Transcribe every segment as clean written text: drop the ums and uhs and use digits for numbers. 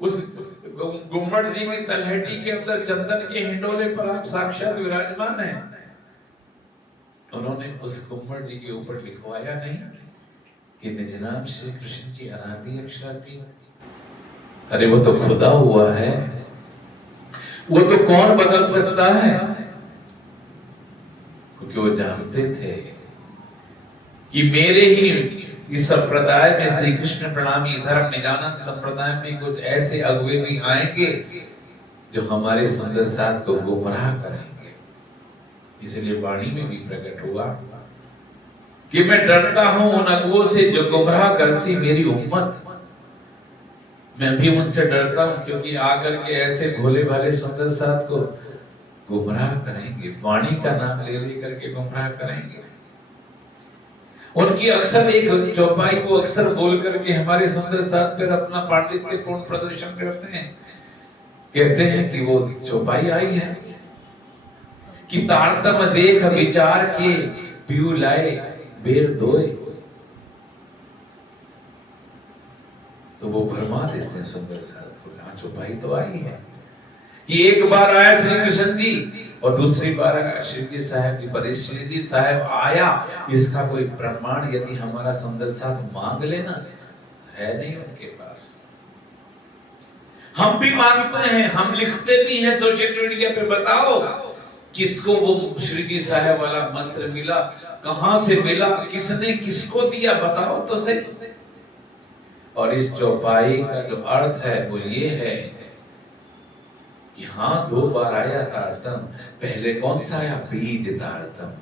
उस गुम्मट जी की तलहटी के अंदर चंदन के हिंडोले पर आप साक्षात विराजमान हैं। उन्होंने उस गुम्मट जी के ऊपर लिखवाया नहीं कि निज नाम श्री कृष्ण की अनादि अक्षराती। अरे वो तो खुदा हुआ है, वो तो कौन बदल सकता है? क्योंकि वो जानते थे कि मेरे ही इस संप्रदाय में, श्री कृष्ण प्रणामी धर्म निजानंद संप्रदाय में कुछ ऐसे अगुवे भी आएंगे जो हमारे सुंदर साथ को गुमराह करेंगे। इसलिए वाणी में भी प्रकट हुआ कि मैं डरता हूं उन अगुवों से जो गुमराह करसी मेरी उम्मत। मैं भी उनसे डरता हूं क्योंकि आकर के ऐसे भोले भाले सुंदर साथ को गुमराह करेंगे, वाणी का नाम ले लेकर के गुमराह करेंगे। उनकी अक्सर एक चौपाई को अक्सर बोल करके हमारे सुंदर साथ पर अपना पांडित्यपूर्ण प्रदर्शन करते हैं। कहते हैं कि वो चौपाई आई है कि तारतम देख विचार के पीऊ लाए बेर दोए। तो वो भरमा देते हैं सुंदर साथ को। हाँ, चौपाई तो आई है कि एक बार आया श्री कृष्ण जी और दूसरी बार श्री जी साहब जी, पर श्री जी साहब आया इसका कोई प्रमाण यदि हमारा सुंदर साथ मांग लेना, है नहीं उनके पास। हम भी मांगते हैं, हम लिखते भी हैं सोशल मीडिया पे, बताओ किसको वो श्री जी साहब वाला मंत्र मिला, कहां से मिला, किसने किसको दिया, बताओ तो सही। और इस चौपाई का जो अर्थ है वो ये है कि हाँ, 2 बार आया तारतम। पहले कौन सा आया? बीज तारतम।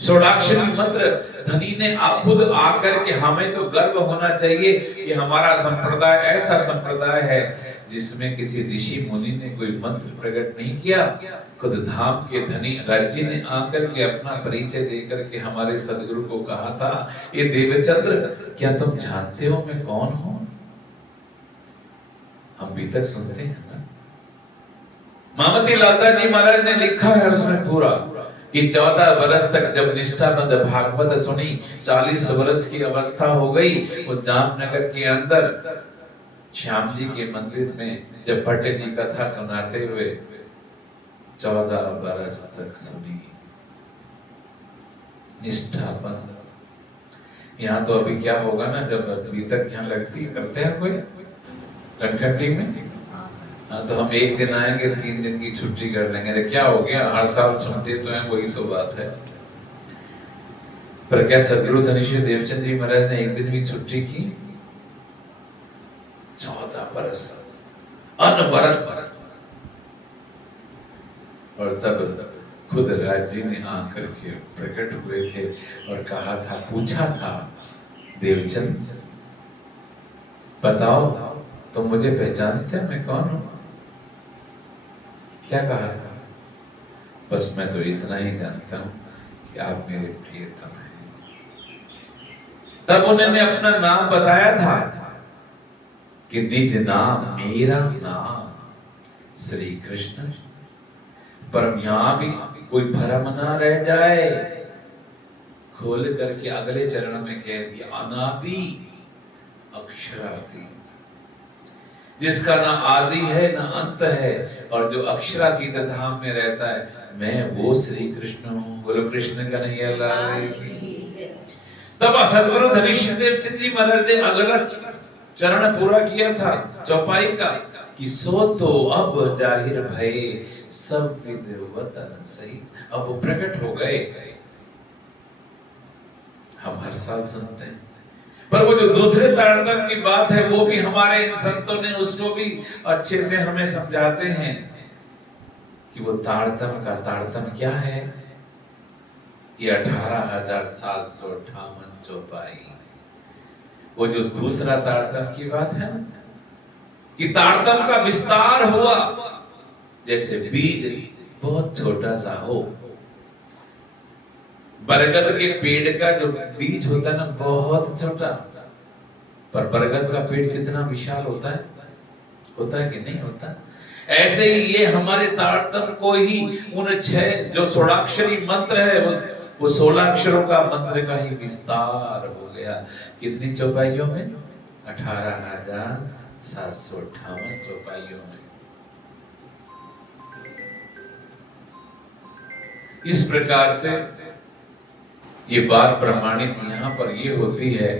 षोडाक्षरी मंत्र धनी ने खुद आकर के, हमें तो गर्व होना चाहिए कि हमारा संप्रदाय ऐसा संप्रदाय है जिसमें किसी ऋषि मुनि ने कोई मंत्र प्रकट नहीं किया। खुद धाम के धनी राज्य ने आकर के अपना परिचय देकर के हमारे सदगुरु को कहा था, ये देवचंद्र, क्या तुम जानते हो मैं कौन हूं? हम भी तक सुनते हैं ना। मामती लालदास जी महाराज ने लिखा है उसमें पूरा कि 14 वर्ष तक जब निष्ठाबंद भागवत सुनी, 40 वर्ष की अवस्था हो गई। वो जामनगर के अंदर श्याम जी के मंदिर में जब भट्ट जी कथा सुनाते हुए 14 वर्ष तक सुनी निष्ठाबंद। यहाँ तो अभी क्या होगा ना, जब अभी तक यहाँ लगती करते हैं कोई कनखटी में, हाँ, तो हम एक दिन आएंगे, 3 दिन की छुट्टी कर लेंगे। अरे क्या हो गया, हर साल सुनते तो हैं, वही तो बात है। पर क्या सदगुरु धनीश्वर देवचंद जी महाराज ने एक दिन भी छुट्टी की? 14 वर्ष अनवरत। और तब खुद राज्य ने आकर के प्रकट हुए थे और कहा था, पूछा था, देवचंद बताओ तो मुझे पहचानते हैं मैं कौन हूं? क्या कहा था? बस मैं तो इतना ही जानता हूं कि आप मेरे प्रियतम हैं। तब उन्होंने अपना नाम बताया था कि निज नाम मेरा नाम श्री कृष्ण। पर यहां भी कोई भ्रम ना रह जाए, खोल करके अगले चरण में कह दिया, अनादि अक्षरातीत, जिसका ना आदि है ना अंत है, और जो अक्षरातीत धाम में रहता है, मैं वो श्री कृष्ण हूं। बोलो कृष्ण कन्हैया लाल की। तब सदगुरु धनीश्वर देवचंद जी महाराज ने अगला चरण पूरा किया था चौपाई का कि सो तो अब जाहिर भये सब विद वतन सही। अब वो प्रकट हो गए। हम हर साल सुनते हैं, पर वो जो दूसरे तारतम की बात है वो भी हमारे इन संतों ने उसको भी अच्छे से हमें समझाते हैं कि वो तारतम का तारतम क्या है। ये 18,758 चौपाई, वो जो दूसरा तारतम की बात है ना, कि तारतम का विस्तार हुआ जैसे बीज बहुत छोटा सा हो। बरगद के पेड़ का जो बीज होता है ना, बहुत छोटा, पर बरगद का पेड़ कितना विशाल होता है कि नहीं होता? ऐसे ही ये हमारे तारतम को ही उन 6 जो षोडाक्षरी मंत्र है, वो 16 अक्षरों का मंत्र का ही विस्तार हो गया। कितनी चौपाइयों में? 18,758। 758 चौपाइयों में। इस प्रकार से ये बात प्रमाणित यहाँ पर ये होती है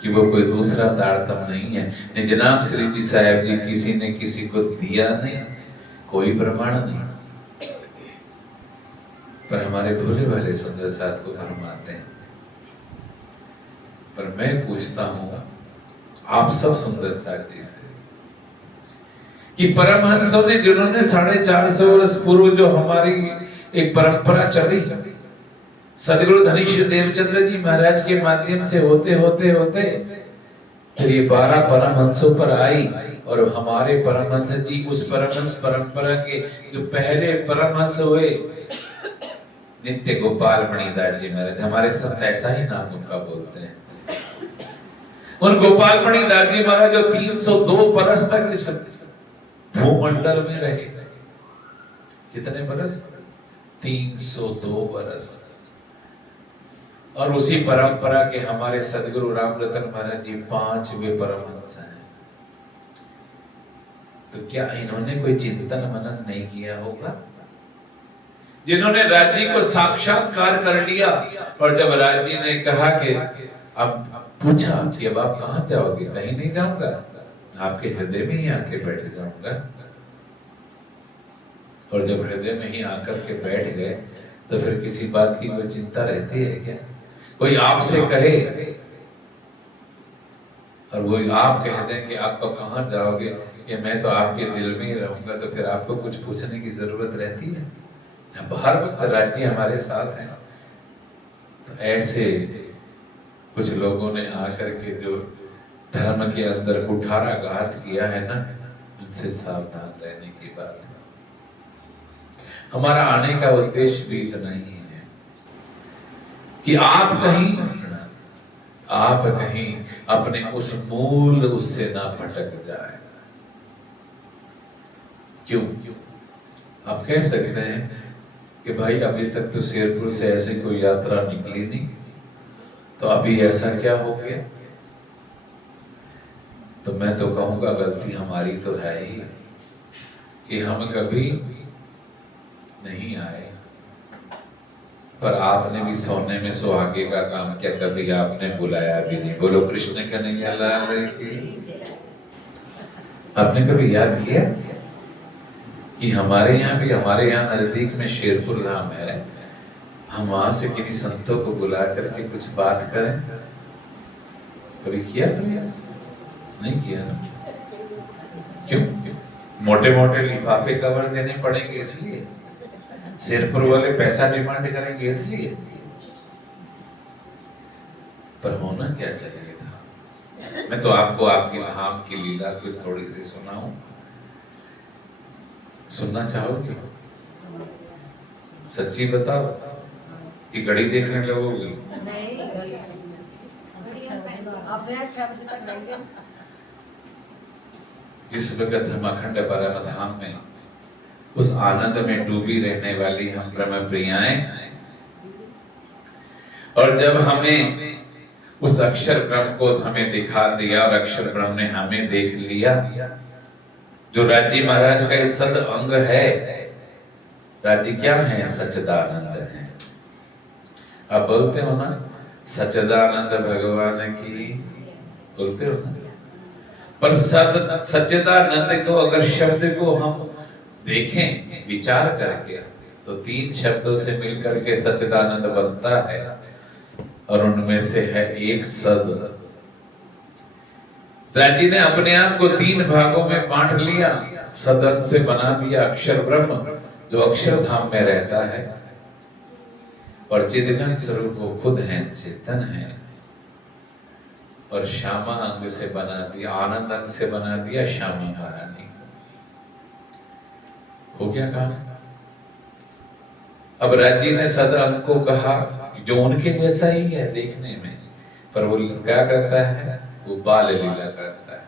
कि वो कोई दूसरा तारतम नहीं है। निजनाम श्री जी साहब जी किसी ने किसी को दिया नहीं, कोई प्रमाण नहीं, पर हमारे भोले वाले सुंदर साथ को फरमाते हैं। पर मैं पूछता हूं आप सब सुंदर साथ जी से कि परमहंसों ने जिन्होंने 450 वर्ष पूर्व जो हमारी एक परंपरा चली, सदगुरु धनीश्वर देवचंद्र जी महाराज के माध्यम से होते होते होते फिर ये 12 परमहंसों पर आई, और हमारे परमहंस जी उस परमहंस परंपरा के जो पहले परमहंस हुए नित्य गोपाल मणिदास जी महाराज, हमारे सब ऐसा ही नाम उनका बोलते हैं। उन गोपाल मणिदास जी महाराज जो 302 बरस तक इस भूमंडल में रहे। कितने बरस? 302 बरस। और उसी परंपरा के हमारे सदगुरु रामरतन महाराज जी 5वें परमहंस हैं। तो क्या इन्होंने कोई चिंतन मनन नहीं किया होगा? जिन्होंने राज जी को साक्षात्कार कर लिया, और जब राज जी ने कहा कि अब पूछा कि अब आप कहां जाओगे? कहीं नहीं जाऊंगा, आपके हृदय में ही आके बैठ जाऊंगा। और जब हृदय में ही आकर के बैठ गए तो फिर किसी बात की कोई चिंता रहती है क्या? कोई आपसे कहे और वो आप कह दें कि आप कहां जाओगे, कि मैं तो आपके दिल में ही रहूंगा, तो फिर आपको कुछ पूछने की जरूरत रहती है? हर वक्त राज्य हमारे साथ हैं। तो ऐसे कुछ लोगों ने आकर के जो धर्म के अंदर कुठाराघात किया है ना, उनसे सावधान रहने की बात है। हमारा आने का उद्देश्य भी इतना ही है कि आप कहीं अपने उस मूल उससे ना भटक जाए। क्यों? आप कह सकते हैं कि भाई अभी तक तो शेरपुर से ऐसे कोई यात्रा निकली नहीं, तो अभी ऐसा क्या हो गया? तो मैं तो कहूंगा गलती हमारी तो है ही कि हम कभी नहीं आए। पर आपने भी सोने में सुहागे का काम किया, कभी आपने बुलाया भी नहीं। बोलो कृष्ण कन्हैया लाल की। आपने कभी याद किया कि हमारे यहाँ नजदीक में शेरपुर धाम है, हम वहां से किसी संतों को बुला करके कुछ बात करें? कभी किया प्रयास? नहीं किया ना। क्यों? मोटे मोटे लिफाफे कवर देने पड़ेंगे इसलिए? शेरपुर वाले पैसा डिमांड करेंगे इसलिए? पर होना क्या चाहिए था? मैं तो आपको आपकी धाम की लीला को थोड़ी सी सुनाऊं, सुनना चाहोगे? सच्ची बताओ कि घड़ी देखने लगोगी? जिस वक्त हम अखंड परम धाम में उस आनंद में डूबी रहने वाली हम ब्रह्म प्रियाएं, और जब हमें उस अक्षर ब्रह्म को हमें दिखा दिया और अक्षर ब्रह्म ने हमें देख लिया, जो राजी महाराज का सद अंग है। राजी क्या है? सच्चिदानंद है। आप बोलते हो ना सच्चिदानंद भगवान की, बोलते हो ना? पर सच्चिदानंद को अगर शब्द को हम देखें विचार करके, तो 3 शब्दों से मिलकर के सच्चिदानंद बनता है, और उनमें से है एक सद। राजी ने अपने आप को 3 भागों में बांट लिया, सदन से बना दिया अक्षर ब्रह्म जो अक्षरधाम में रहता है, और चिदघन स्वरूप वो खुद है, चेतन है, और श्यामा अंग से बना दिया, आनंद अंग से बना दिया श्यामा महारानी। हो गया काम? अब राज्य ने सद अंग को कहा जो उनके जैसा ही है देखने में, पर वो क्या करता है? वो बाल लीला करता है,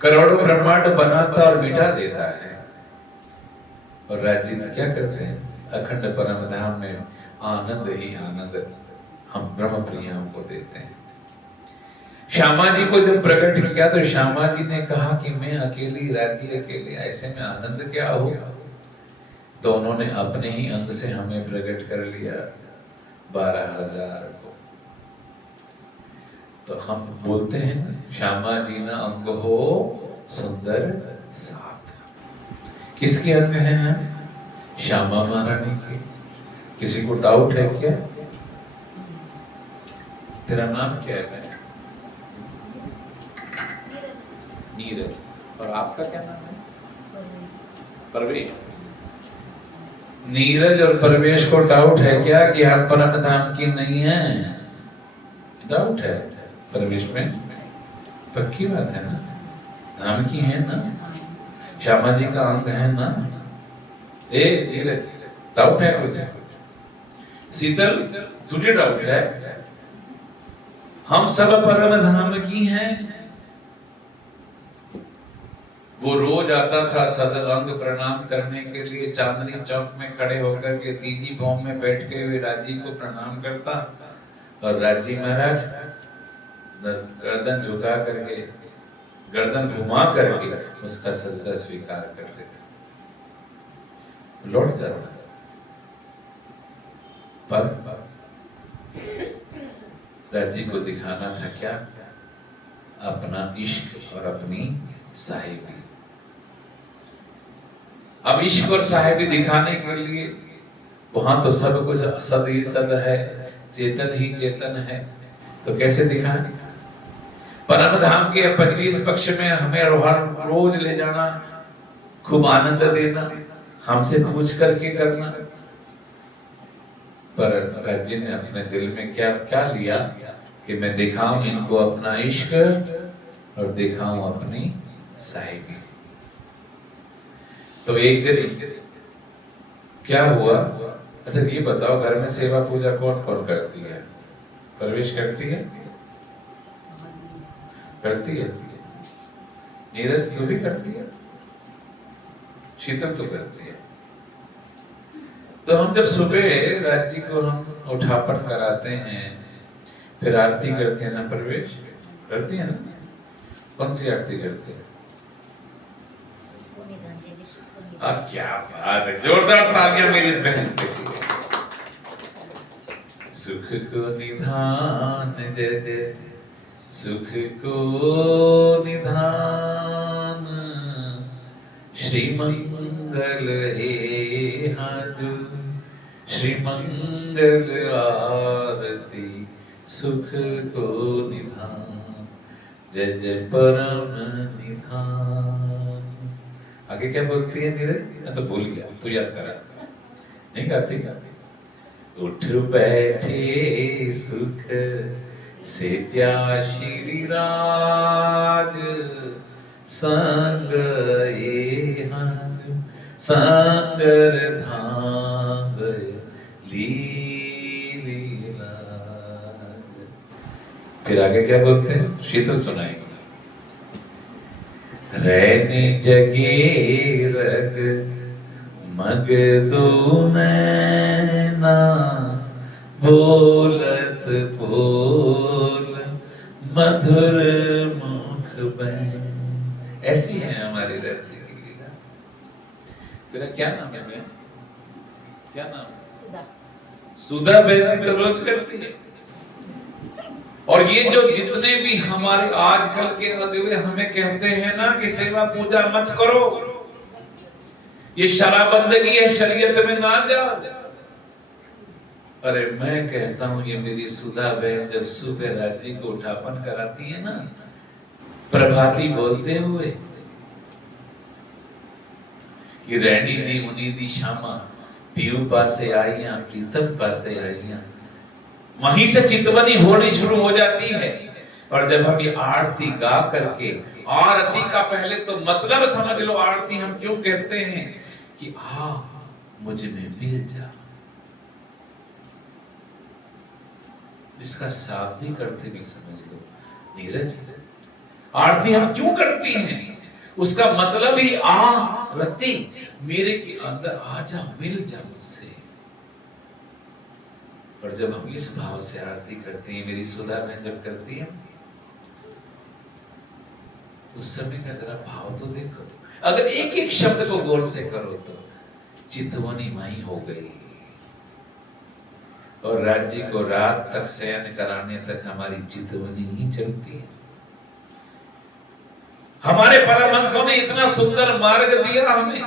करोड़ों ब्रह्मांड बनाता और मिटा देता है। और राज्य क्या करते हैं? अखंड परम धाम में आनंद ही आनंद हम ब्रह्म प्रियाओं को देते हैं। श्यामा जी को जब प्रकट किया तो श्यामा जी ने कहा कि मैं अकेली, राज्य अकेले, ऐसे में आनंद क्या हो। तो उन्होंने अपने ही अंग से हमें प्रकट कर लिया 12,000 को। तो हम बोलते हैं श्यामा जी ना अंग हो सुंदर साथ। किसके अंग है ना? श्यामा महारानी के। किसी को डाउट है क्या? तेरा नाम क्या है? नीरज। और आपका क्या नाम है? परवेश। नीरज और परवेश को डाउट है क्या कि आप परम धाम की नहीं है? डाउट है परवेश में? पक्की बात है ना? धाम की है ना? श्यामा जी का अंग है ना? ए नीरज, डाउट है कुछ? शीतल, तुझे डाउट है? हम सब परम धाम की हैं। वो रोज आता था सदअंग प्रणाम करने के लिए, चांदनी चौक में खड़े होकर के तीजी भौम में बैठ के हुए राजी को प्रणाम करता, और राजी महाराज गर्दन झुका करके, गर्दन घुमा करके उसका सजदा स्वीकार कर लेते, लौट जाता। पर राजी को दिखाना था क्या? अपना इश्क और अपनी साहिबी। अब इश्क और साहिबी दिखाने के लिए वहां तो सब कुछ सद ही सद है, चेतन ही चेतन है, तो कैसे दिखाएं? परम धाम के 25 पक्ष में हमें हर रोज ले जाना, खूब आनंद देना, हमसे पूछ करके करना। पर राज्य ने अपने दिल में क्या क्या लिया कि मैं दिखाऊं इनको अपना इश्क और दिखाऊं अपनी साहिबी। तो एक दिन क्या हुआ? अच्छा ये बताओ, घर में सेवा पूजा कौन कौन करती है? प्रवेश करती है? करती है? नीरज तू भी करती है? शीतल तो करती है। तो हम जब सुबह राज्य को हम उठापन कराते हैं, फिर आरती करते हैं ना, प्रवेश करती है ना? कौन सी आरती करते हैं? अब क्या बात है, जोरदार तालियां मेरी इस बहन के लिए। सुख को निधान जय जय, सुख को निधान, श्री मंगल हे हाजू, श्री मंगल आरती, सुख को निधान, जय जय परम निधान। आगे क्या बोलती है नीरज? मैं तो भूल गया, तू याद करा। नहीं गाती? उठ बैठे सुख से क्या श्री राज, संग ये संगर धाम लीला। फिर आगे क्या बोलते हैं? शीतल सुनाएगी। रहने जगे रग मग दो नैना, बोलत बोल मधुर मुख बहन। ऐसी है हमारी रहती की लीला। तेरा क्या नाम है बहन? क्या नाम? सुधा। सुधा बहन तो रोज करती है। और ये जो जितने भी हमारे आजकल के अगवे हमें कहते हैं ना कि सेवा पूजा मत करो, ये शराबंदगी है, शरीयत में ना जाओ। अरे मैं कहता हूं ये मेरी सुधा बहन जब सुबह राज्य को उठापन कराती है ना, प्रभाती बोलते हुए कि रैनी दी मुनी दी श्यामा, पीयू पासे आईया, प्रीतम पासे आईया, वहीं से चितवनी होनी शुरू हो जाती है। और जब हम ये आरती गा करके, आरती का पहले तो मतलब समझ लो, आरती हम क्यों कहते हैं कि आ मुझ में मिल जा, इसका शाब्दिक अर्थ भी समझ लो नीरज। आरती हम क्यों करती हैं? उसका मतलब ही आ रति, मेरे के अंदर आ जा, मिल जा मुझसे। पर जब हम इस भाव से आरती करते हैं, मेरी सुधा बहन जब करती है, उस समय का जरा भाव तो देखो। अगर एक एक शब्द को गौर से करो तो चितवनी माई हो गई, और राज्य को रात तक शयन कराने तक हमारी चितवनी ही चलती है। हमारे परमहंसों ने इतना सुंदर मार्ग दिया हमें,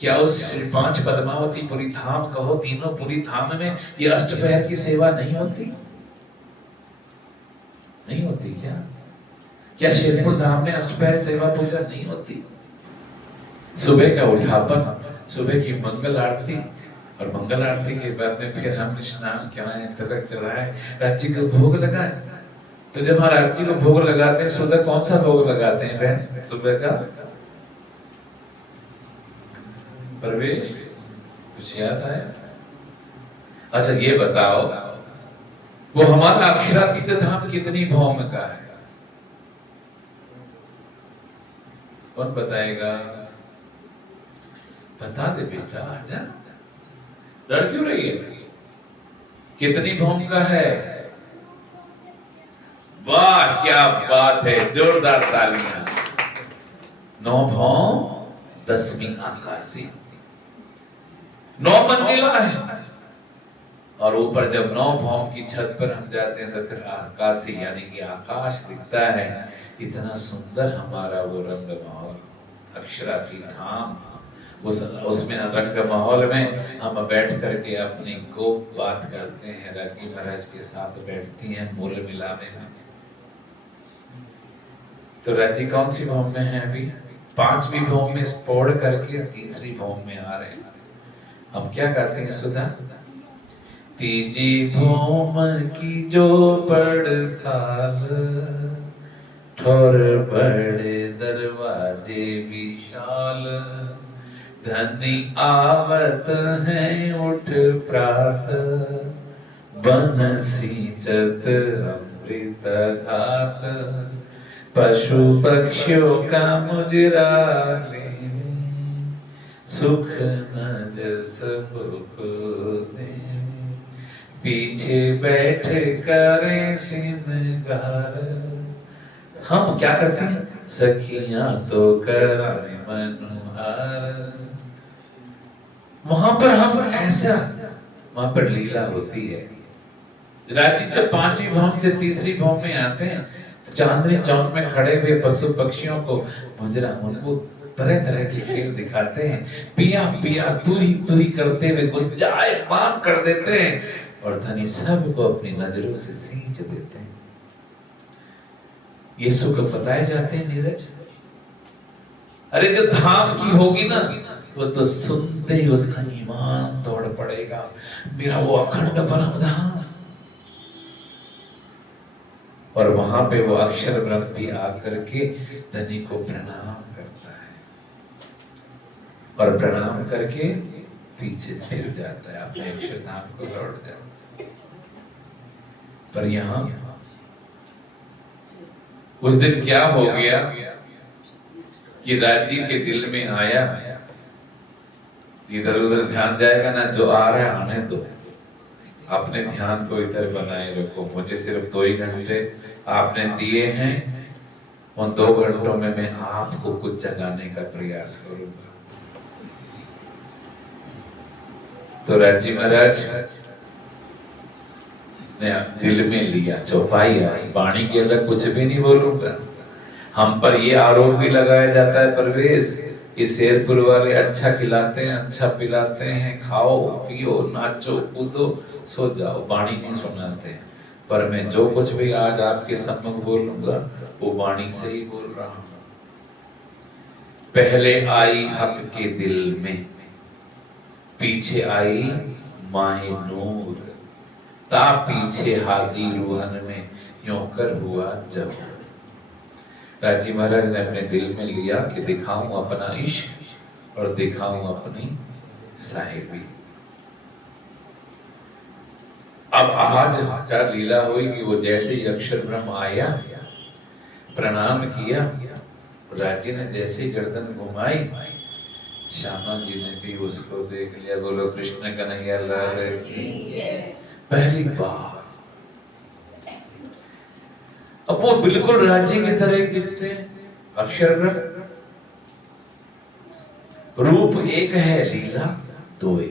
क्या उस पांच पद्मावतीपुरी धाम कहो, तीनों पुरी धाम में ये अष्टपहर की सेवा नहीं होती? नहीं होती क्या? क्या शेरपुर धाम में अष्टपहर सेवा पूजा नहीं होती? सुबह का उठापन, सुबह की मंगल आरती, और मंगल आरती के बाद में फिर हम स्नान कराएं, तिलक चढ़ाएं, राज्य को भोग लगाएं। तो जब हम राज्य को भोग लगाते हैं, सुबह कौन सा भोग लगाते हैं बहन? सुबह का प्रवेश, कुछ याद आया? अच्छा ये बताओ, वो हमारा अक्षरातीत धाम कितनी भौम का है? कौन बताएगा? बता दे बेटा, आजा, डर क्यों रही है? कितनी भौम का है? वाह क्या बात है, जोरदार तालियां। 9 भौम 10वीं आकाशी, 9 मंजिला है, और ऊपर जब 9 भौम की छत पर हम जाते हैं तो फिर आकाशी यानी कि आकाश दिखता है। इतना सुंदर हमारा वो रंग माहौल, अक्षराती धाम, उसमें रंग माहौल में हम बैठ करके अपनी को बात करते हैं। राज्य महाराज के साथ बैठती हैं मूल मिलाने में। तो राज्य कौन सी भौम में है अभी? 5वीं भौम में स्पोड़ करके 3री भौम में आ रहे हैं। हम क्या कहते हैं सुधा? तीजी भौम की जो पड़साल, ठोर बड़े दरवाजे विशाल, धनी आवत है उठ प्रात, बंसी चत अमृत घात, पशु पक्षियों का मुजरा ले, सुख न जस भुख दे, पीछे बैठ करें सिंगार। हम क्या करते हैं? सखियां तो कराए मनोहार। वहां पर हम ऐसा, वहां पर लीला होती है। राज्य जब 5वीं भौम से 3री भौम में आते हैं तो चांदनी चौक में खड़े हुए पशु पक्षियों को मुजरा, उनको तरह तरह के खेल दिखाते हैं। पिया पिया तू ही करते हुए गुंजाय मां कर देते हैं, और धनी सबको अपनी नजरों से सींच देते हैं। ये सुख बताए जाते हैं नीरज। अरे जो धाम की होगी ना, वो तो सुनते ही उसका ईमान दौड़ पड़ेगा, मेरा वो अखंड परम धाम। और वहां पे वो अक्षर ब्रह्म भी आकर के धनी को प्रणाम करता है, और प्रणाम करके पीछे फिर जाता है, अपने अक्षर धाम को लौट जाता है। पर यहाँ उस दिन क्या हो गया कि राज्य के दिल में आया, इधर उधर ध्यान जाएगा ना, जो आ रहा है आने दो, अपने ध्यान को इधर बनाए रखो। मुझे सिर्फ 2 ही घंटे आपने दिए हैं, उन 2 घंटों में मैं आपको कुछ जगाने का प्रयास करूंगा। तो राज्य महाराज ने दिल में लिया, चौपाई आई, वाणी के अलग कुछ भी नहीं बोलूंगा। हम पर ये आरोप भी लगाया जाता है परवेश, ये शेरपुर वाले अच्छा खिलाते हैं, अच्छा पिलाते हैं, खाओ पियो नाचो कूदो सो जाओ, वाणी नहीं सुनाते। पर मैं जो कुछ भी आज आपके सम्मुख बोलूंगा वो वाणी से ही बोल रहा हूं। पहले आई हक के दिल में, पीछे आई माए नूर, ता पीछे हादी रूहन में यों कर हुआ जब। राज्य महाराज ने अपने दिल में लिया कि दिखाऊं अपना इश्क और दिखाऊं अपनी साहिबी। अब आज क्या लीला हुई कि वो जैसे ही अक्षर ब्रह्म आया, प्रणाम किया, राज्य ने जैसे ही गर्दन घुमाई, श्यामा जी ने भी उसको देख लिया। बोलो कृष्ण कन्हैया लाल। पहली बार अब वो बिल्कुल राज्य की तरह ही दिखते हैं, अक्षर ब्रह्म। रूप एक है, लीला दो है।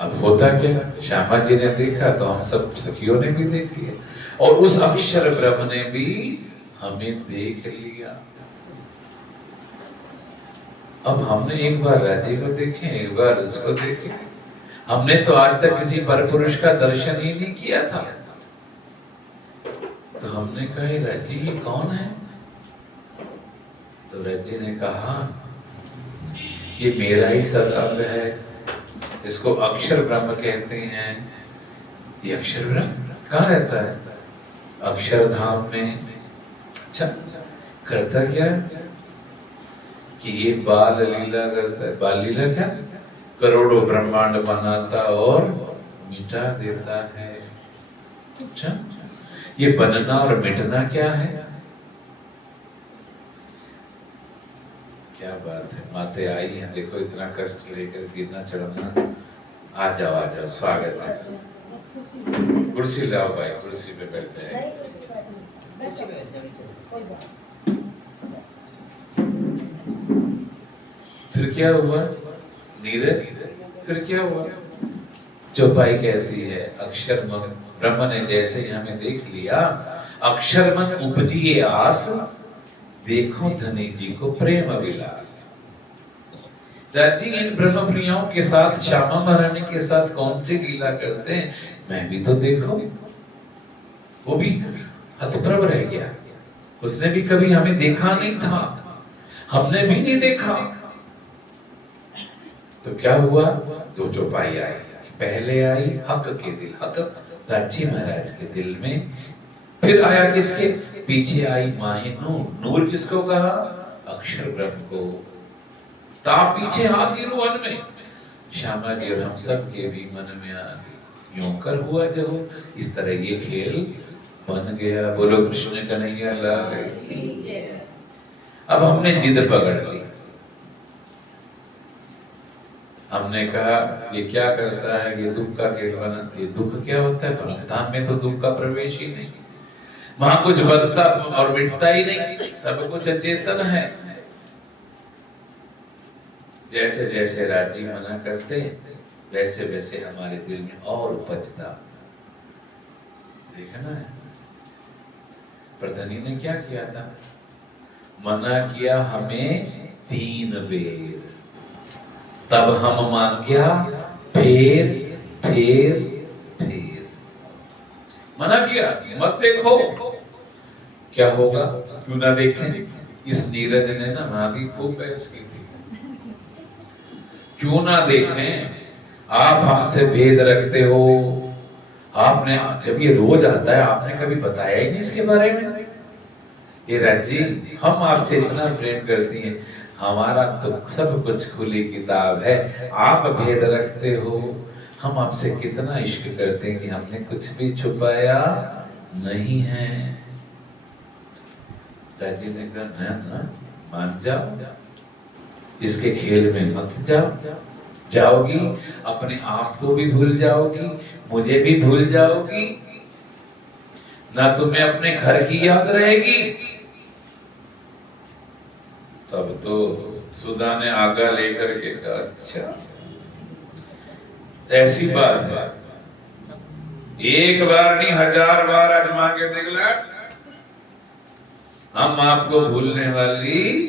अब होता क्या, श्यामा जी ने देखा तो हम सब सखियों ने भी देख लिया, और उस अक्षर ब्रह्म ने भी हमें देख लिया। अब हमने एक बार राज्य को देखे, एक बार उसको देखे। हमने तो आज तक किसी परपुरुष का दर्शन ही नहीं किया था, तो हमने कहा राज्य ये कौन है? तो राज्य ने कहा ये मेरा ही सदअंग है, इसको अक्षर ब्रह्म कहते हैं। ये अक्षर ब्रह्म कहाँ रहता है? अक्षरधाम में। अच्छा, करता क्या है कि ये बाल लीला करता है। बाल लीला क्या? करोड़ों ब्रह्मांड बनाता और मिटा देता है। अच्छा, ये बनना और मिटना क्या है? क्या बात है, माते आई हैं, देखो इतना कष्ट लेकर गिरना चढ़ना। आ जाओ, स्वागत है। कुर्सी लाओ भाई, कुर्सी पे बैठ जाए। फिर क्या हुआ नीरज? फिर क्या हुआ? चौपाई कहती है अक्षर ब्रह्म ने जैसे ही हमें देख लिया, अक्षर मन उपजिए आस, देखो धनी जी को प्रेम विलास। जी इन ब्रह्म प्रियों के साथ, श्यामा महारानी के साथ कौन सी लीला करते हैं, मैं भी तो देखो। वो भी हतप्रभ रह गया, उसने भी कभी हमें देखा नहीं था, हमने भी नहीं देखा। तो क्या हुआ? दो चौपाई आई। पहले आई हक के दिल, हक राज्य महाराज के दिल में। फिर आया किसके पीछे? आई माही नूर। नूर किसको कहा? अक्षर ब्रह्म को। ताप पीछे आ गई रोहन में, श्यामा जी और हम सब के भी मन में आ गई। यूं कर हुआ जब इस तरह ये खेल बन गया। बोलो कृष्ण कन्हैया लाल की। अब हमने जिद पकड़ ली, हमने कहा ये क्या करता है, ये दुख का खेल बना। ये दुख क्या होता है? परमधाम में तो दुख का प्रवेश ही नहीं, वहां कुछ बनता और मिटता ही नहीं, सब कुछ अचेतन है। जैसे जैसे राज्य मना करते वैसे वैसे हमारे दिल में और उपजता। देखा ना, प्रधानी ने क्या किया था? मना किया हमें 3 बेर, तब हम मान गया फिर फिर फिर। मना किया मत देखो, क्या होगा? क्यों ना देखें? इस नीरज ने ना वहां भी खूब बहस की थी। क्यों ना देखें? आप हमसे भेद रखते हो, आपने, जब ये रोज आता है आपने कभी बताया ही नहीं इसके बारे में। ये राज्य हम आपसे इतना प्रेम करती हैं, हमारा तो सब कुछ खुली किताब है, आप भेद रखते हो। हम आपसे कितना इश्क करते हैं कि हमने कुछ भी छुपाया नहीं है। राजी ने कहा ना, मान जाओ, इसके खेल में मत जाओ। जाओगी अपने आप को भी भूल जाओगी, मुझे भी भूल जाओगी, ना तुम्हें अपने घर की याद रहेगी। तब तो सुधा ने आगा लेकर के कहा अच्छा ऐसी बात है, एक बार नहीं 1000 बार आजमा के देख ला, हम आपको भूलने वाली।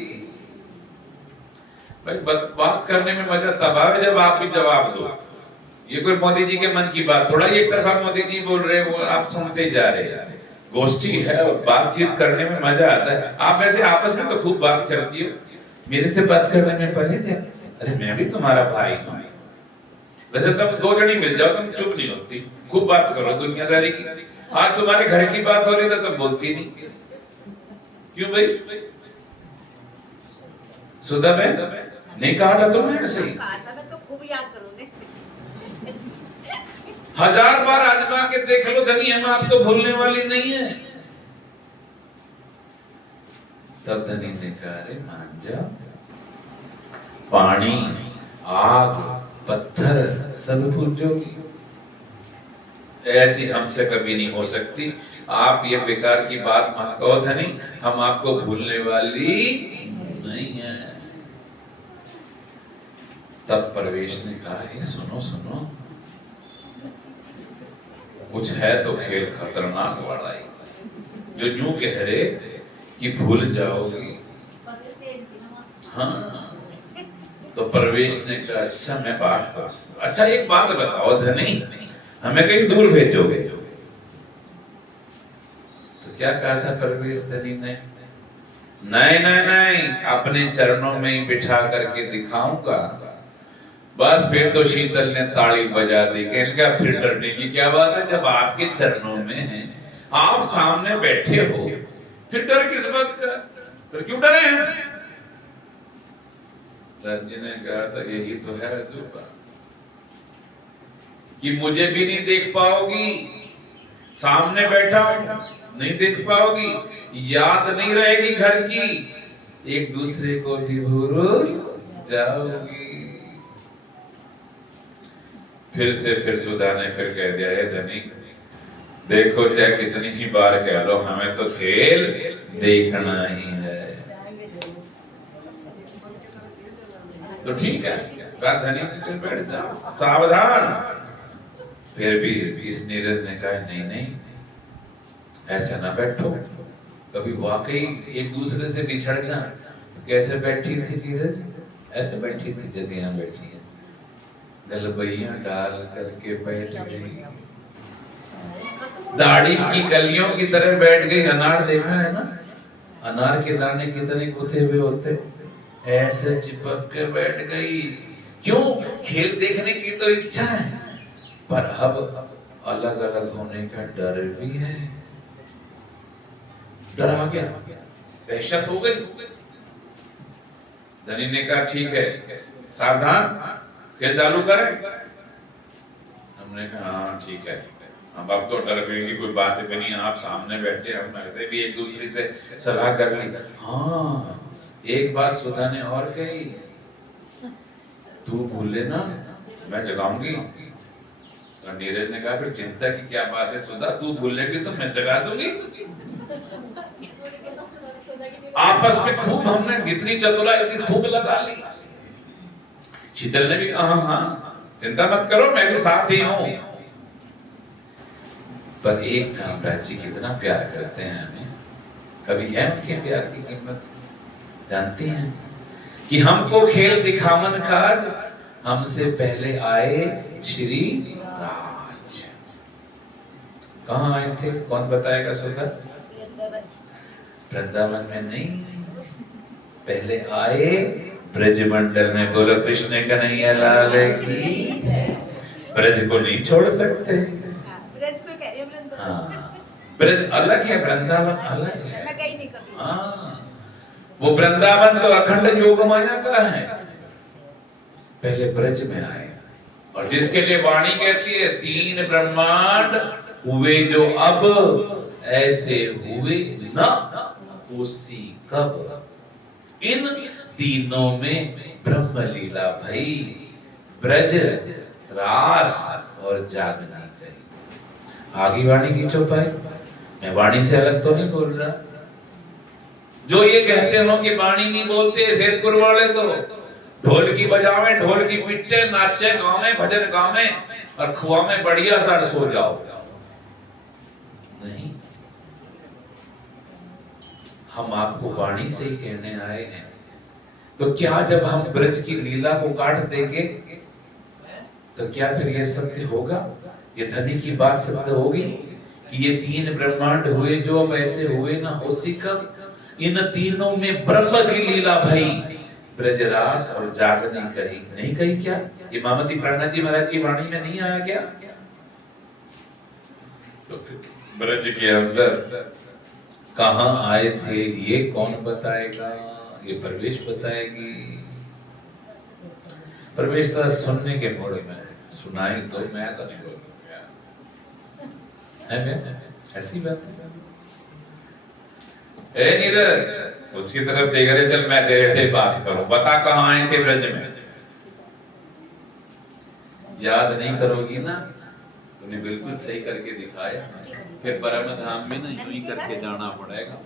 भाई बात करने में मजा तब आवे जब आप भी जवाब दो। ये कोई मोदी जी के मन की बात थोड़ा, एक तरफा मोदी जी बोल रहे हो आप सुनते जा रहे हैं। गोष्ठी है, बातचीत करने में मजा आता है। आप ऐसे आपस में तो खूब बात करती हो, मेरे से बात करने में परहेज है? अरे मैं भी तुम्हारा भाई हूं। वैसे तुम 2 जनी मिल जाओ, तुम चुप नहीं होती, खूब बात करो दुनियादारी की। आज तुम्हारे घर की बात हो रही तो तुम बोलती नहीं, क्यों भाई? सुधा में नहीं कहा था तुमने? ऐसे ही मैं तो खूब याद करूंगी। 1000 बार आजमा के देख लो धनी, हम आपको भूलने वाली नहीं है। तब धनी ने कहा अरे मान जाओ, पानी आग पत्थर सब पूजोगी, ऐसी हमसे कभी नहीं हो सकती। आप ये बेकार की बात मत कहो धनी, हम आपको भूलने वाली नहीं है। तब परवेश ने कहा, ये सुनो सुनो, कुछ है तो खेल खतरनाक वाला ही, जो यूं कह रहे कि भूल जाओगी। हाँ, तो परवेश ने कहा, अच्छा मैं बात करूं। अच्छा एक बात बताओ धनी, हमें कहीं दूर भेजोगे? तो क्या कहा था परवेश धनी ने? नहीं नहीं नहीं, अपने चरणों में ही बिठा करके दिखाऊंगा। बस फिर तो शीतल ने ताली बजा दी। कहने का फिर डरने की क्या बात है, जब आपके चरणों में है, आप सामने बैठे हो, फिर डर किस बात का? फिर क्यों डरे हैं? रज्जी ने कहा था, यही तो है अजूबा कि मुझे भी नहीं देख पाओगी, सामने बैठा हूं नहीं देख पाओगी, याद नहीं रहेगी घर की, एक दूसरे को भी भूल जाओगी। फिर सुधा ने फिर कह दिया, है धनी देखो, चाहे कितनी ही बार कह लो, हमें तो खेल देखना ही है। तो ठीक है, कहा धनी फिर बैठ जाओ, सावधान। फिर भी इस नीरज ने कहा, नहीं नहीं ऐसे ना बैठो, कभी वाकई एक दूसरे से बिछड़ जाए। तो कैसे बैठी थी नीरज? ऐसे बैठी थी जैसे यहाँ बैठी है, गलबैया डाल करके बैठ गई, दाढ़ी की कलियों की तरह बैठ गई। अनार देखा है ना, अनार के दाने कितने गुथे हुए होते, ऐसे चिपक के बैठ गई। क्यों? खेल देखने की तो इच्छा है, पर अब अलग अलग होने का डर भी है। डर आ गया, दहशत हो गई। धनी ने कहा, ठीक है सावधान, खेल चालू करें? हमने कहा हाँ ठीक है। अब तो डर गई की कोई बात भी नहीं, आप सामने बैठे, हम ऐसे भी एक दूसरे से सलाह कर ली। हाँ एक बात सुधा ने और कही, तू भूल लेना मैं जगाऊंगी। और नीरज ने कहा, फिर चिंता की क्या बात है सुधा, तू भूल लेगी तो मैं जगा दूंगी। आपस में खूब हमने जितनी चतुराई थी खूब लगा ली। शीतल ने भी कहा, हाँ हाँ चिंता मत करो, मैं भी साथ ही हूं। पर एक कामराज जी कितना प्यार करते हैं हमें, कभी है उनके प्यार की कीमत जानते हैं? कि हमको खेल दिखावन काज, हमसे पहले आए श्री राज। कहाँ आए थे, कौन बताएगा सुधा? वृंदावन में नहीं, पहले आए ब्रजमंडल में। बोलो कृष्ण कन्हैया लाल की। ब्रज को नहीं छोड़ सकते। ब्रज को कह रही हूँ, वृंदावन। हाँ, ब्रज अलग है, वृंदावन अलग है। मैं कहीं नहीं कभी। हाँ, वो वृंदावन तो अखंड योग माया का है। पहले ब्रज में आए, और जिसके लिए वाणी कहती है, तीन ब्रह्मांड हुए जो अब, ऐसे हुए न उसी कब। इन तीनों में ब्रह्म लीला भई, ब्रज रास और जागनी कही। आगे वाणी की चौपाई, मैं वाणी से अलग तो नहीं बोल रहा। जो ये कहते हो कि वाणी नहीं बोलते शेरपुर वाले, तो ढोल की बजावे, ढोल की पिटे, नाचे गावे, भजन गावे और खुआ में बढ़िया सर सो जाओ। नहीं, हम आपको वाणी से ही कहने आए हैं। तो क्या जब हम ब्रज की लीला को काट देंगे तो क्या फिर ये सत्य होगा? ये धनी की बात सत्य होगी कि ये तीन ब्रह्मांड हुए जो अब ऐसे हुए ना हो सिकब। इन तीनों में ब्रह्म की लीला भई, ब्रजरास और जागनी कही। नहीं कही क्या? इमामती प्राणनाथ जी महाराज की वाणी में नहीं आया क्या? तो फिर ब्रज के अंदर कहां आए थे ये कौन बताएगा? ये परवेश बताएगी। परवेश तो सुनने के मोड़ में है, सुनाई तो मैं तो नहीं बोलूंगा, है मैं ऐसी बात है। ए नीरज, उसकी तरफ देख रहे, चल मैं तेरे से बात करूं, बता कहां आए थे ब्रज में? याद नहीं करोगी ना तूने बिल्कुल सही करके दिखाया। फिर परम धाम में ना यूं ही करके जाना पड़ेगा।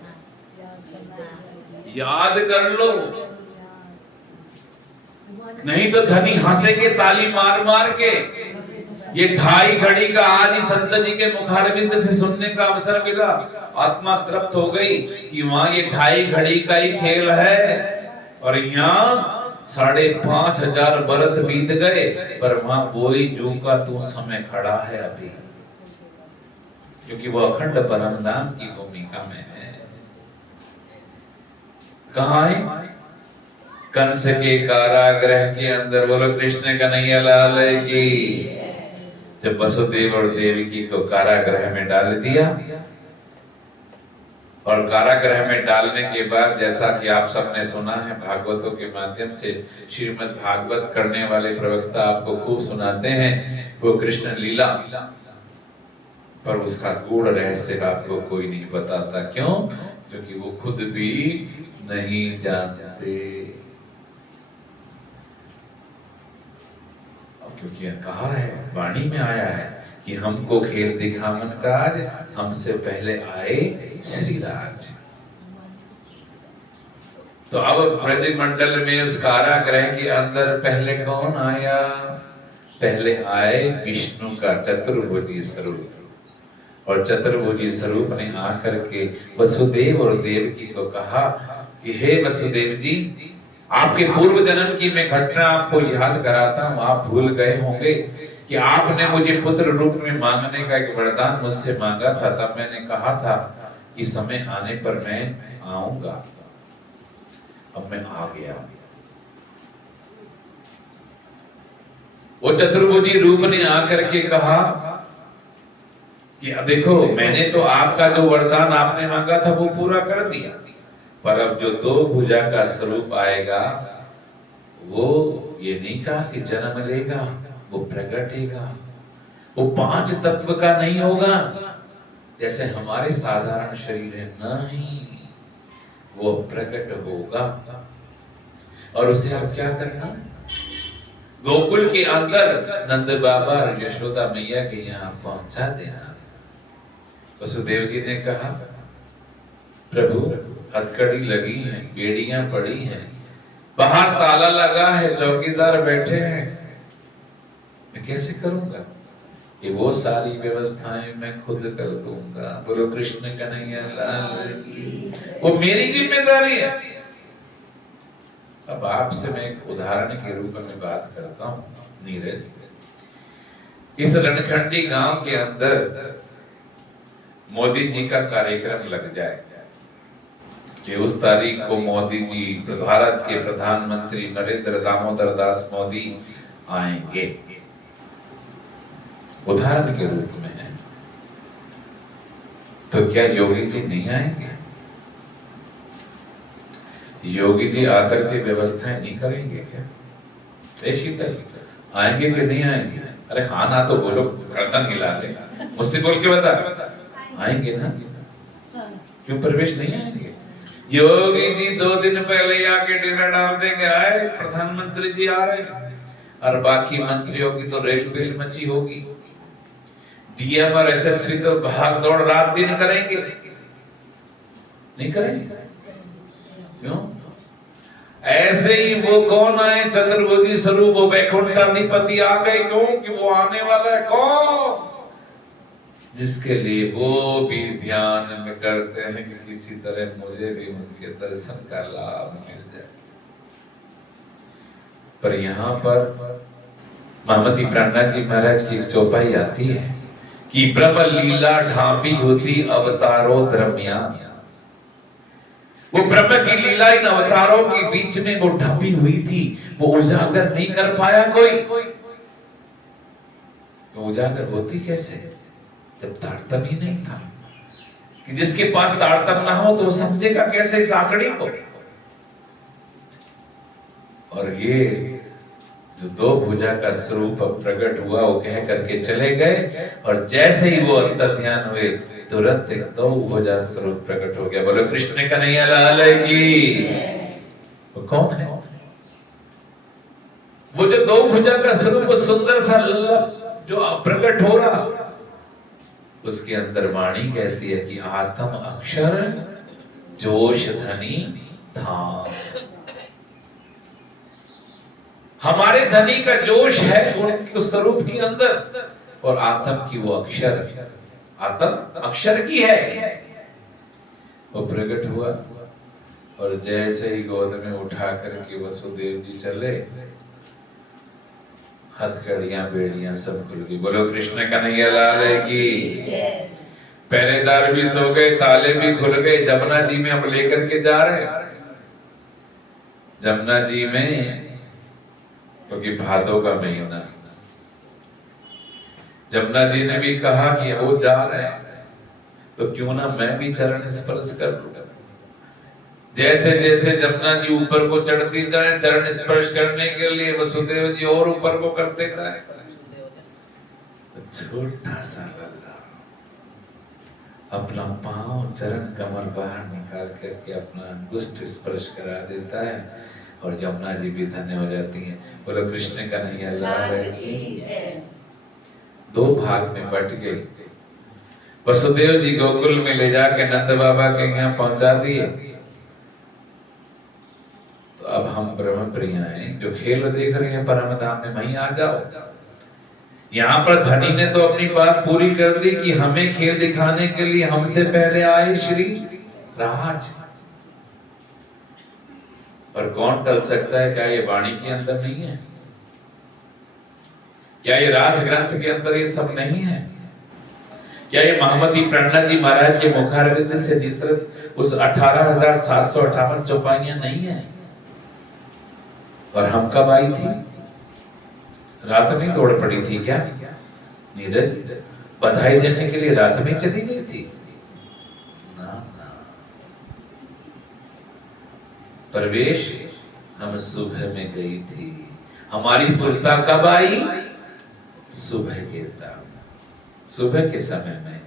याद कर लो, नहीं तो धनी हंसेंगे ताली मार मार के। ये 2.5 घड़ी का आज ही संत जी के मुखारविंद से सुनने का अवसर मिला। आत्मा तृप्त हो गई कि वहां ये 2.5 घड़ी का ही खेल है, और यहाँ 5,500 बरस बीत गए, पर वहां बोई जू का तू समय खड़ा है अभी, क्योंकि वो अखंड परम धाम की भूमिका में है। कहाँ है? कंस के कारागृह के अंदर। बोलो कृष्ण कन्हैया लाल की। जब वसुदेव और देवकी को कारागृह में डाल दिया, और कारागृह में डालने के बाद जैसा कि आप सबने सुना है भागवतों के माध्यम से, श्रीमद् भागवत करने वाले प्रवक्ता आपको खूब सुनाते हैं वो कृष्ण लीला, पर उसका गूढ़ रहस्य आपको कोई नहीं बताता। क्यों? क्योंकि वो खुद भी नहीं जानते। क्योंकि कहा है, वाणी में आया है कि हमको खेल दिखावन काज, हमसे पहले आए श्री राज। तो अब ब्रज मंडल में उस कारागृह के अंदर पहले कौन आया? पहले आए विष्णु का चतुर्भुजी स्वरूप, और चतुर्भुजी स्वरूप ने आकर के वसुदेव और देवकी को कहा कि हे वसुदेव जी, आपके पूर्व जन्म की मैं घटना आपको याद कराता हूँ। आप भूल गए होंगे कि आपने मुझे पुत्र रूप में मांगने का एक वरदान मुझसे मांगा था। तब मैंने कहा था कि समय आने पर मैं आऊंगा। अब मैं आ गया। वो चतुर्भुजी रूप ने आकर के कहा कि देखो, मैंने तो आपका जो वरदान आपने मांगा था वो पूरा कर दिया, पर अब जो 2 भुजा का स्वरूप आएगा, वो ये नहीं कहा कि जन्म लेगा, वो प्रगटेगा। वो 5 तत्व का नहीं होगा जैसे हमारे साधारण शरीर है, नहीं, वो प्रकट होगा। और उसे आप क्या करना? गोकुल के अंदर नंद बाबा और यशोदा मैया के यहाँ पहुंचा देना। वसुदेव जी ने कहा, प्रभु हथकड़ी लगी है, बेड़ियां पड़ी हैं, बाहर ताला लगा है, चौकीदार बैठे हैं, मैं कैसे करूंगा? ये वो सारी व्यवस्थाएं मैं खुद कर दूंगा। बोलो कृष्ण कन्हैया लाल की। वो मेरी जिम्मेदारी है। अब आपसे मैं एक उदाहरण के रूप में बात करता हूँ। नीरज, इस रणखंडी गांव के अंदर मोदी जी का कार्यक्रम लग जाए कि उस तारीख को मोदी जी, भारत के प्रधानमंत्री नरेंद्र दामोदर दास मोदी आएंगे, उदाहरण के रूप में है, तो क्या योगी जी नहीं आएंगे? योगी जी आकर के व्यवस्थाएं नहीं करेंगे क्या? शीतल, आएंगे कि नहीं आएंगे? अरे हाँ ना तो बोलो, गर्दन हिला ले, मुझसे बोल के बता। आएंगे ना? क्यों प्रवेश नहीं आएंगे? योगी जी 2 दिन पहले आके डेरा डाल देंगे, आए प्रधानमंत्री जी आ रहे हैं, और बाकी मंत्रियों की तो रेल बेल मची होगी। डीएम और एसएसपी तो भाग दौड़ रात दिन करेंगे, नहीं करेंगे? क्यों? ऐसे ही वो कौन आए, चतुर्भुजी स्वरूप, वो वैकुंठाधिपति आ गए। क्यों? कि वो आने वाला है कौन? जिसके लिए वो भी ध्यान में करते हैं कि किसी तरह मुझे भी उनके दर्शन का लाभ मिल जाए। पर यहाँ पर महामती प्राणनाथ जी महाराज की एक चौपाई आती है कि प्रभु लीला ढांपी होती अवतारो द्रम्यान। वो ब्रह्म की लीला इन अवतारों के बीच में वो ढांपी हुई थी, वो उजागर नहीं कर पाया कोई। तो उजागर होती कैसे? जब तारतम्य नहीं था, कि जिसके पास तारतम्य ना हो तो वो समझेगा कैसे इस आंकड़ी को। और ये जो 2 भुजा का स्वरूप प्रकट हुआ, वो कह करके चले गए, और जैसे ही वो अंतर ध्यान हुए, तुरंत एक 2 भुजा स्वरूप प्रकट हो गया। बोलो कृष्ण कन्हैया लाल की। वो कौन है? वो जो 2 भुजा का स्वरूप सुंदर सा जो प्रकट हो रहा, उसके अंदर वाणी कहती है कि आत्म अक्षर जोश धनी था। हमारे धनी का जोश है उस स्वरूप के अंदर, और आत्म की वो अक्षर, आत्म अक्षर की है, वो प्रकट हुआ। और जैसे ही गोद में उठा करके वसुदेव जी चले, हथकड़ियां बेड़ियां सब खुल गई। बोलो कृष्ण कन्हैया लाल की। पहरेदार भी सो गए, ताले भी खुल गए। जमुना जी में हम लेकर के जा रहे हैं, जमुना जी में, क्योंकि भादों का महीना, जमुना जी ने भी कहा कि वो जा रहे हैं तो क्यों ना मैं भी चरण स्पर्श कर लूं। जैसे जैसे जमुना जी ऊपर को चढ़ती जाए चरण स्पर्श करने के लिए, वसुदेव जी और ऊपर को करते जाए। छोटा सा लल्ला अपना पांव चरण कमर बाहर निकाल करके अपना अंगुष्ठ स्पर्श करा देता है, और जमुना जी भी धन्य हो जाती हैं। बोलो कृष्ण कन्हैया लाल की। दो भाग में बट गई। वसुदेव जी गोकुल में ले जाके नंद बाबा के यहाँ पहुंचा दिए। तो अब हम ब्रह्म प्रियाएं जो खेल देख रहे हैं परम धाम में, वहीं आ जाओ। यहाँ पर धनी ने तो अपनी बात पूरी कर दी कि हमें खेल दिखाने के लिए हमसे पहले आए श्री राज। और कौन टल सकता है? क्या ये वाणी के अंदर नहीं है? क्या ये रास ग्रंथ के अंदर ये सब नहीं है? क्या ये महामती प्रणनाथ जी महाराज के मुखारविंद से निसृत उस 18,758 चौपाइयां नहीं है? और हम कब आई थी? रात में तोड़ पड़ी थी क्या नीरज? बधाई देने के लिए रात में चली गई थी ना, ना। प्रवेश हम सुबह में गई थी। हमारी सुरता कब आई? सुबह के टाइम, सुबह के समय में।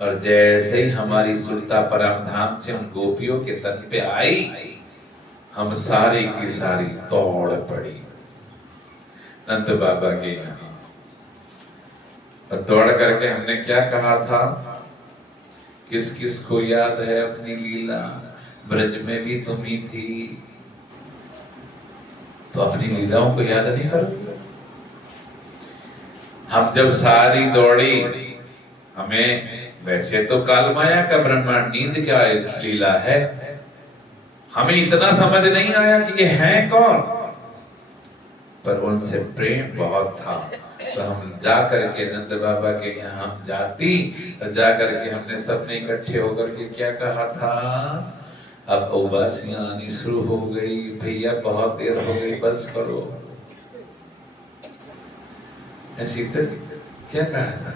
और जैसे ही हमारी सुरता परम धाम से उन गोपियों के तन पे आई, हम सारी की सारी दौड़ पड़ी नंद बाबा के यहाँ। और दौड़ करके हमने क्या कहा था? किस किस को याद है अपनी लीला? ब्रज में भी तुम ही थी, तो अपनी लीलाओं को याद नहीं करोगे? हम जब सारी दौड़ी, हमें वैसे तो काल माया का ब्रह्मांड नींद क्या लीला है, हमें इतना समझ नहीं आया कि ये है कौन, पर उनसे प्रेम बहुत था। तो हम जा करके नंद बाबा के यहाँ जाती, और जा करके हमने सबने इकट्ठे होकर के क्या कहा था? अब उबासियां आनी शुरू हो गई, भैया बहुत देर हो गई, बस करो। ऐसी तो क्या कहा था?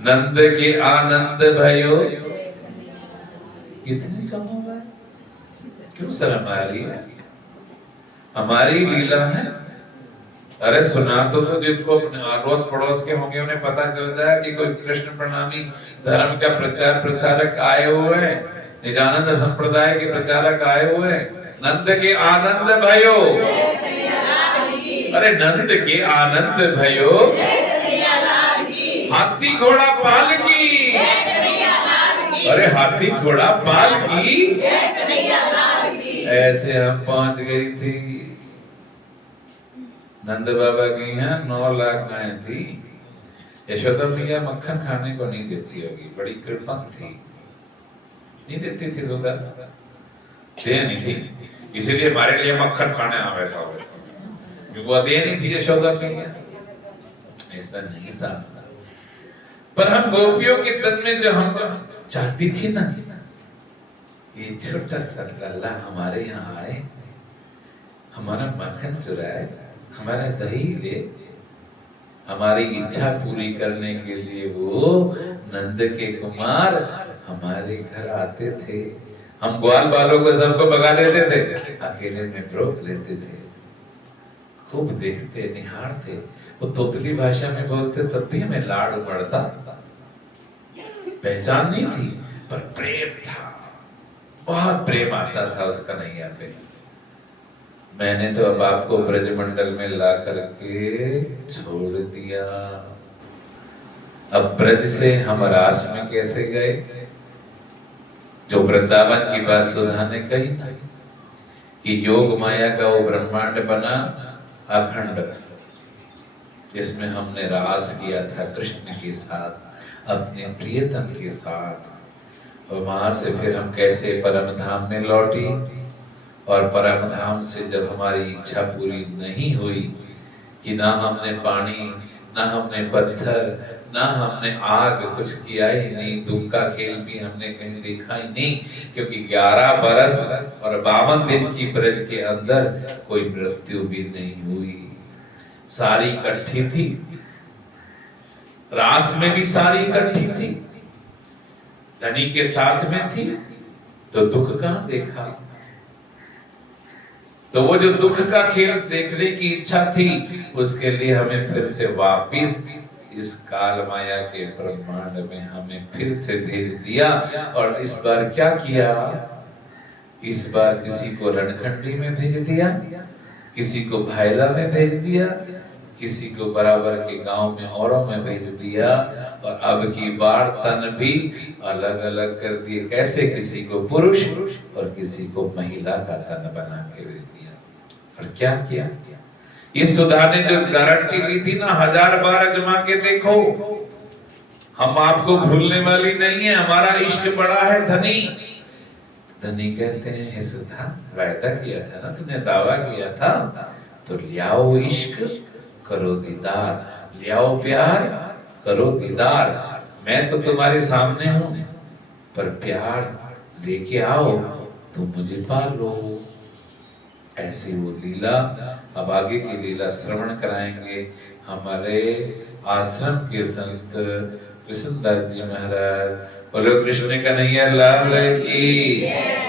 नंद के आनंद भयो इतनी कम हो गए, क्यों शर्म आ रही है? हमारी लीला है। अरे सुना तो जिनको अड़ोस पड़ोस के होंगे उन्हें पता चल जाए कि कोई कृष्ण प्रणामी धर्म का प्रचार प्रसारक आए हुए हैं, निजानंद संप्रदाय के प्रचारक आए हुए हैं। नंद के आनंद भयो, अरे नंद के आनंद भयो, हाथी घोड़ा पाल की, अरे हाथी घोड़ा पाल की। ऐसे हम पहुंच गई थी नंद बाबा के यहाँ। 9 लाख गायें थी। यशोदा मैया मक्खन खाने को नहीं देती होगी, बड़ी कृपण थी, नहीं देती थी सुधा, दे नहीं थी, इसीलिए हमारे लिए मक्खन खाने आ बैठा हो, क्योंकि वो दे नहीं थी यशोदा मैया। ऐसा नहीं था, पर हम गोपियों के तन में जो हम चाहती थी ना, ये छोटा सा लल्ला हमारे यहाँ आए, हमारा मक्खन चुराए, हमारा दही ले, हमारी इच्छा पूरी करने के लिए वो नंद के कुमार हमारे घर आते थे। हम ग्वाल बालों को सबको भगा देते थे, अकेले में रोक लेते थे, खूब देखते निहारते। वो तोतली भाषा में बोलते, तब भी हमें लाड उमड़ता। पहचान नहीं थी, पर प्रेम था, बहुत प्रेम आता था उस कन्हैया पे। मैंने तो अब आपको ब्रजमंडल में ला करके छोड़ दिया। अब ब्रज से हम रास में कैसे गए? जो वृंदावन की बात सुधा ने कही ना कि योग माया का वो ब्रह्मांड बना अखंड, जिसमें हमने रास किया था कृष्ण के साथ, अपने प्रियतम के साथ, और वहां से फिर हम कैसे परम धाम में लौटी, और परम धाम से जब हमारी इच्छा पूरी नहीं हुई कि ना हमने पानी, ना हमने पत्थर, ना हमने आग, कुछ किया ही नहीं, दुख का खेल भी हमने कहीं देखा ही नहीं, क्योंकि 11 बरस और 52 दिन की ब्रज के अंदर कोई मृत्यु भी नहीं हुई, सारी इकट्ठी थी, रास में भी सारी इकट्ठी थी, धनी के साथ में थी, तो दुख कहां देखा? तो वो जो दुख का खेल देखने की इच्छा थी, उसके लिए हमें फिर से वापिस इस काल माया के ब्रह्मांड में हमें फिर से भेज दिया। और इस बार क्या किया? इस बार किसी को रणखंडी में भेज दिया, किसी को भायला में भेज दिया, किसी को बराबर के गांव में औरों में भेज दिया, और अब की बार तन भी अलग अलग कर दिए। कैसे? किसी को पुरुष और किसी को महिला का तन बना के भेज दिया। और क्या किया? इस सुधा ने जो गारंटी ली थी ना, 1000 बार अजमा के देखो, हम आपको भूलने वाली नहीं है, हमारा इश्क बड़ा है धनी। धनी कहते हैं, हे सुधा, वायदा किया था ना तूने, दावा किया था, तो लियाओ इश्क करो दीदार, लियाओ प्यार करो दीदार, मैं तो तुम्हारे सामने हूं, पर प्यार लेके आओ तो मुझे पालो। ऐसी वो लीला, अब आगे की लीला श्रवण कराएंगे हमारे आश्रम के संत कृष्णदास जी महाराज। बोलो कृष्ण कन्हैया लाल की,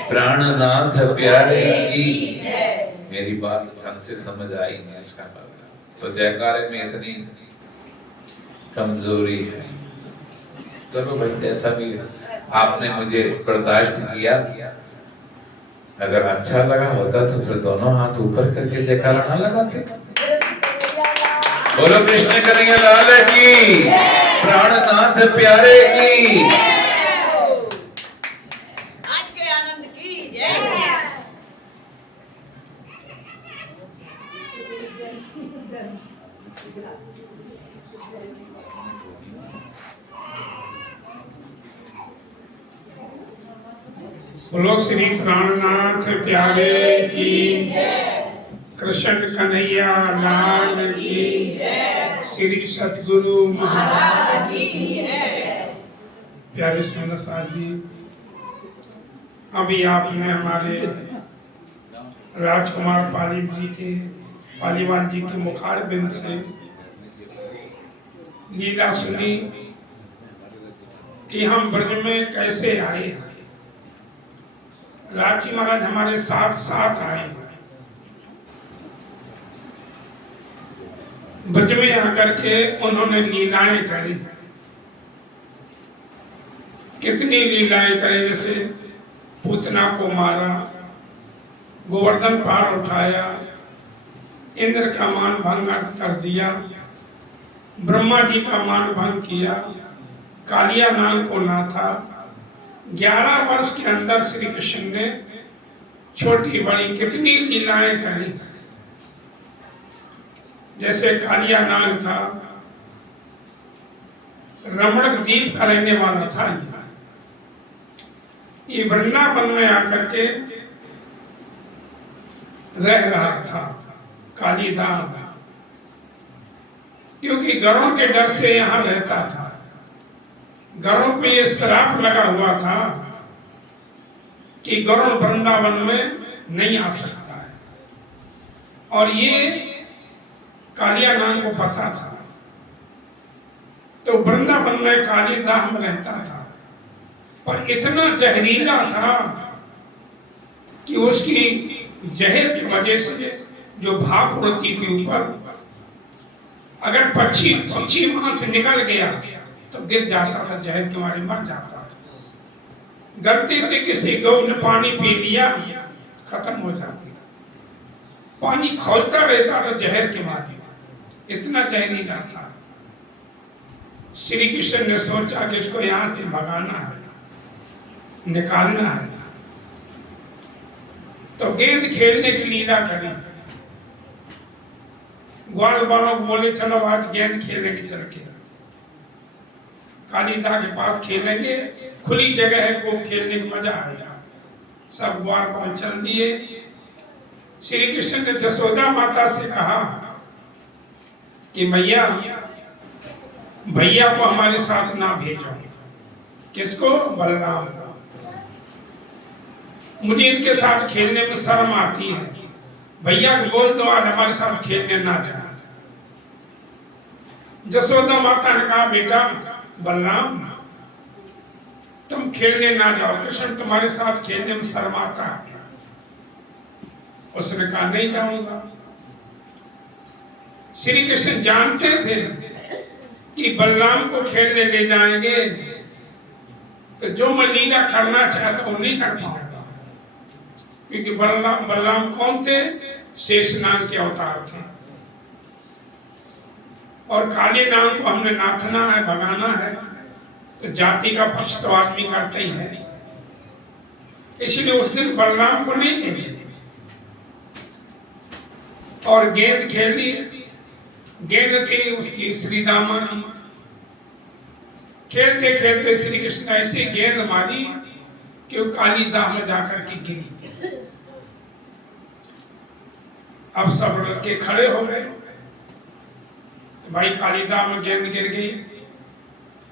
प्राणनाथ प्यारे की। मेरी बात ढंग से समझ आई नहीं, उसका मतलब तो जयकारे में इतनी कमजोरी है। चलो भाई, जैसा भी आपने मुझे बर्दाश्त किया, अगर अच्छा लगा होता तो फिर दोनों हाथ ऊपर करके जयकारा ना लगाते। बोलो कृष्ण कन्हैया लाल की, प्राणनाथ प्यारे की। आज के आनंद की जय। बोलो श्री प्राणनाथ प्यारे की, कृष्ण कन्हैया लाल की, श्री सतगुरु महाराज की। प्यारे सुंदर साथ जी, अभी आपने हमारे राजकुमार पालीवाल जी के मुखार बिंद से लीला सुनी कि हम ब्रज में कैसे आए। राजी महाराज हमारे साथ साथ आए, ब्रज में आकर के उन्होंने लीलाएं करी। कितनी लीलाएं करी, जैसे पूतना को मारा, गोवर्धन पहाड़ उठाया, इंद्र का मान भंग कर दिया, ब्रह्मा जी का मान भंग किया, कालिया नाग को नाथा। 11 वर्ष के अंदर श्री कृष्ण ने छोटी बड़ी कितनी लीलाएं करी। जैसे कालिया नाग था, रमण द्वीप का रहने वाला था, ये वृंदावन में आकर के रह रहा था कालीदास, क्योंकि गरुड़ के डर से यहाँ रहता था। गरुड़ को ये श्राप लगा हुआ था कि गरुड़ वृंदावन में नहीं आ सकता है, और ये कालिया नाग को पता था। तो वृंदावन में कालीदास में रहता था, पर इतना जहरीला था कि उसकी जहर की वजह से जो भाप उड़ती थी ऊपर, अगर पक्षी वहां से निकल गया तो गिर जाता था, जहर के मारे मर जाता था। गलती से किसी गौ ने पानी पी लिया, खत्म हो जाती था। पानी खौलता रहता था जहर के मारे, इतना जहरीला था। श्री कृष्ण ने सोचा कि इसको यहाँ से भगाना है, निकालना है, तो गेंद खेलने की लीला करी। ग्वाल वालों को बोले चलो आज गेंद खेलेंगे चल के, कालिदा के पास खेलेंगे, खुली जगह है, को खेलने का मजा आएगा। सब ग्वाल वाल चल दिए। श्री कृष्ण ने जसोदा माता से कहा कि मैया भैया को हमारे साथ ना भेजो। किसको? बलराम को। मुझे इनके साथ खेलने में शर्म आती है, भैया को बोल दो आज हमारे साथ खेलने ना जाए। जसोदा माता ने कहा बेटा बलराम तुम खेलने ना जाओ, कृष्ण तुम्हारे साथ खेलने में शर्माता है। उसने कहा नहीं जाऊंगा। श्री कृष्ण जानते थे कि बलराम को खेलने ले जाएंगे तो जो मैं लीला करना चाहता हूं नहीं कर पाऊंगा, क्योंकि बलराम कौन थे? शेषनाग के अवतार थे, और काले नाग को हमने नाथना है, भगाना है, तो जाति का पक्ष तो आदमी करता ही है। इसलिए उस दिन बलराम को नहीं लेंगे। और गेंद खेली, गेंद थी उसकी श्रीदामा की। खेलते खेलते श्री कृष्ण ऐसी गेंद मारी कि वो काली दाह में जाकर के गिरी। अब सब लड़के खड़े हो गए, तो भाई काली दाह में गेंद गिर गई।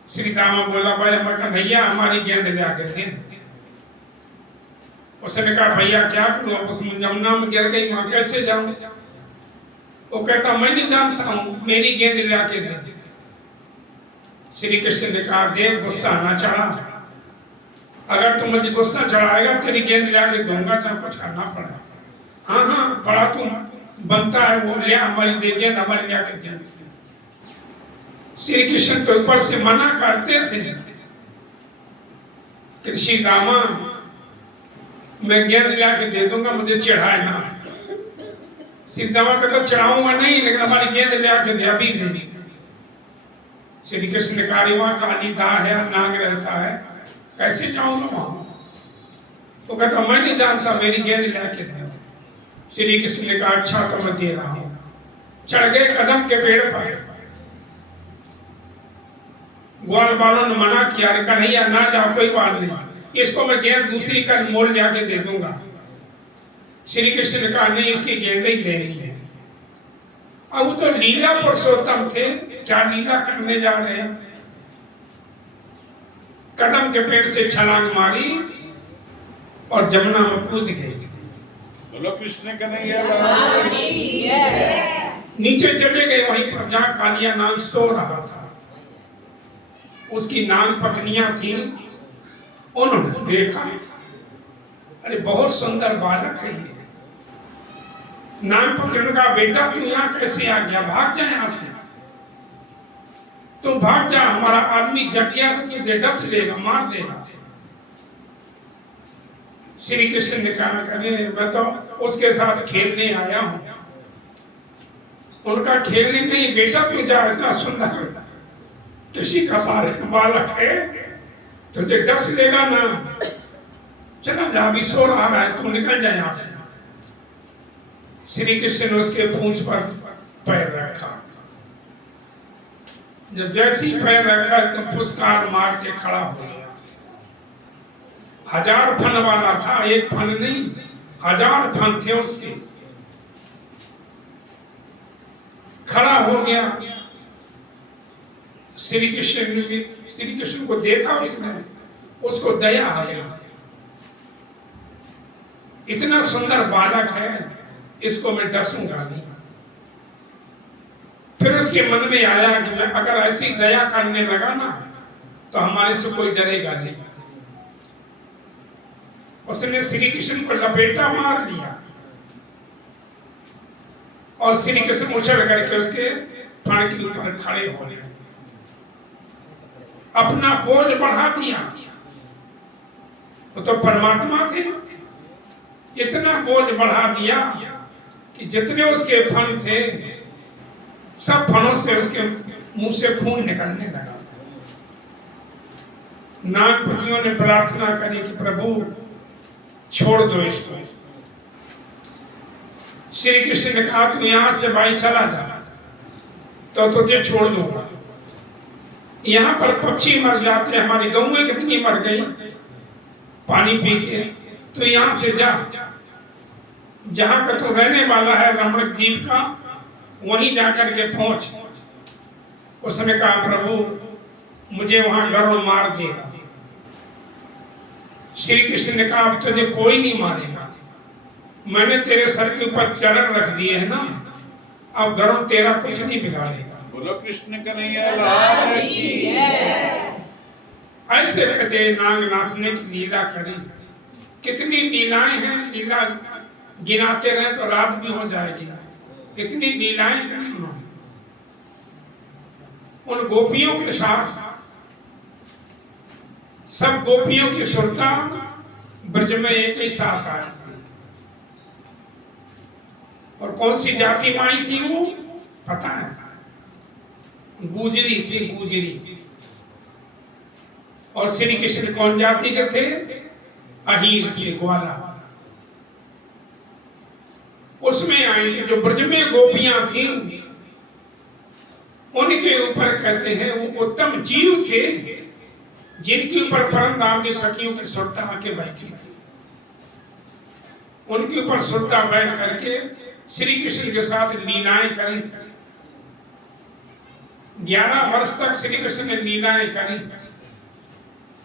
श्रीदामा बोला भाई हमारे भैया हमारी गेंद ले आकर दे। उसने कहा भैया क्या करूं, अब उसमें जमुना में गिर गई, वहां कैसे जाऊं? वो कहता मैं नहीं जानता हूं, मेरी गेंद ले आके दे। श्री कृष्ण ने कहा देव गुस्सा ना चढ़ा, अगर तुम मुझे गुस्सा चढ़ाएगा तेरी गेंद ले आके दूंगा, चाहे कुछ करना पड़े। हाँ हाँ बड़ा तुम बनता है, वो ले हमारी दे गेंद हमारी ले आके दे। श्री कृष्ण तो ऊपर से मना करते थे, कृषि दामा मैं गेंद ले आके दे दूंगा, मुझे चढ़ाए ना। सीतामा का तो चढ़ाऊंगा नहीं, लेकिन हमारी गेंद ले आके दे, अभी दे। श्री कृष्ण ने कहा वहां काली दाह है, नाग रहता है, कैसे जाऊंगा वहां? तो कहता मैं नहीं जानता, मेरी गेंद ले आके दे। श्री कृष्ण ने कहा अच्छा तो मैं दे रहा हूं। चढ़ गए कदम के पेड़ पर। ग्वाल वालों ने मना किया, अरे कन्हैया ना जाओ, कोई बात नहीं, इसको मैं गेंद दूसरी कर मोड़ ले आके दे दूंगा। श्री कृष्ण ने कहा नहीं, इसकी गेंद ही देनी है। अब वो तो लीला पुरुषोत्तम थे, क्या लीला करने जा रहे हैं। कदम के पेड़ से छलांग मारी और जमुना में कूद गई। बोलो कृष्ण कन्हैया। नीचे चले गए, वहीं पर जहां कालिया नाग सो रहा था। उसकी नाग पत्नियां थी, उन्होंने देखा अरे बहुत सुंदर बालक है ये। नाग पत्नी का बेटा तू यहाँ कैसे आ गया, भाग जा यहाँ से, तू भाग जा, हमारा आदमी जग गया तो तुझे डस लेगा, मार देगा। श्री कृष्ण ने कहा करे मैं तो उसके साथ खेलने आया हूं। उनका खेलने नहीं, बेटा तू जा, इतना सुंदर किसी का बालक है, तुझे डस लेगा ना, चला जा, अभी सो रहा है, तू निकल जाए यहाँ से। श्री कृष्ण ने उसके पूंछ पर पैर रखा। जब जैसे ही पैर रखा तो फुसकार मार के खड़ा हो गया। 1000 फन वाला था, एक फन नहीं, 1000 फन थे उसके। खड़ा हो गया। श्री कृष्ण को देखा उसने, उसको दया आ गई, इतना सुंदर बालक है, इसको मैं डसूंगा नहीं। फिर उसके मन में आया कि मैं अगर ऐसी दया करने लगा ना तो हमारे से कोई डरेगा नहीं। उसने श्री कृष्ण को लपेटा मार दिया और श्री कृष्ण उछल करके उसके फण के ऊपर खड़े हो गए, अपना बोझ बढ़ा दिया। वो तो परमात्मा थे, इतना बोझ बढ़ा दिया कि जितने उसके फन थे सब फनों से उसके मुंह से खून निकलने लगा। नागपतियों ने प्रार्थना करी कि प्रभु छोड़ दो इसको। श्री कृष्ण ने कहा तू यहां से भाई चला जा तो तुझे छोड़ दूंगा। यहाँ पर पक्षी मर जाते, हमारी गौएं कितनी मर गई पानी पी के, तो यहाँ से जा, जहां का तू रहने वाला है रमण द्वीप का, वहीं जाकर के पहुंच। उसने कहा प्रभु मुझे वहां गरुड़ मार देगा। श्री कृष्ण ने कहा अब तुझे कोई नहीं मारेगा, मैंने तेरे सर के ऊपर चरण रख दिए है ना, अब गरुड़ तेरा कुछ नहीं बिगाड़ेगा। बोलो कृष्ण कन्हैया लाल की जय। ऐसे कहते नागनाथ ने लीला करी। कितनी लीलाएं हैं, लीला गिनाते रहे तो रात भी हो जाएगी, इतनी लीलाएं करी उन्होंने। उन गोपियों के साथ सब गोपियों की सुरता ब्रज में एक ही साथ आई थी। और कौन सी जाति में आई थी वो पता है, गुजरी थी, गुजरी। और श्री कृष्ण कौन जाति के थे, अहीर थे, ग्वाला। उसमें आई थी जो ब्रज में गोपियां थी, उनके ऊपर कहते हैं वो उत्तम जीव थे जिनके ऊपर परम धाम की सखियों की सुरता आके बैठी थी। उनके ऊपर सुरता बैठ करके श्री कृष्ण के साथ लीलाएं करी। 11 वर्ष तक श्री कृष्ण ने लीलाएं करी,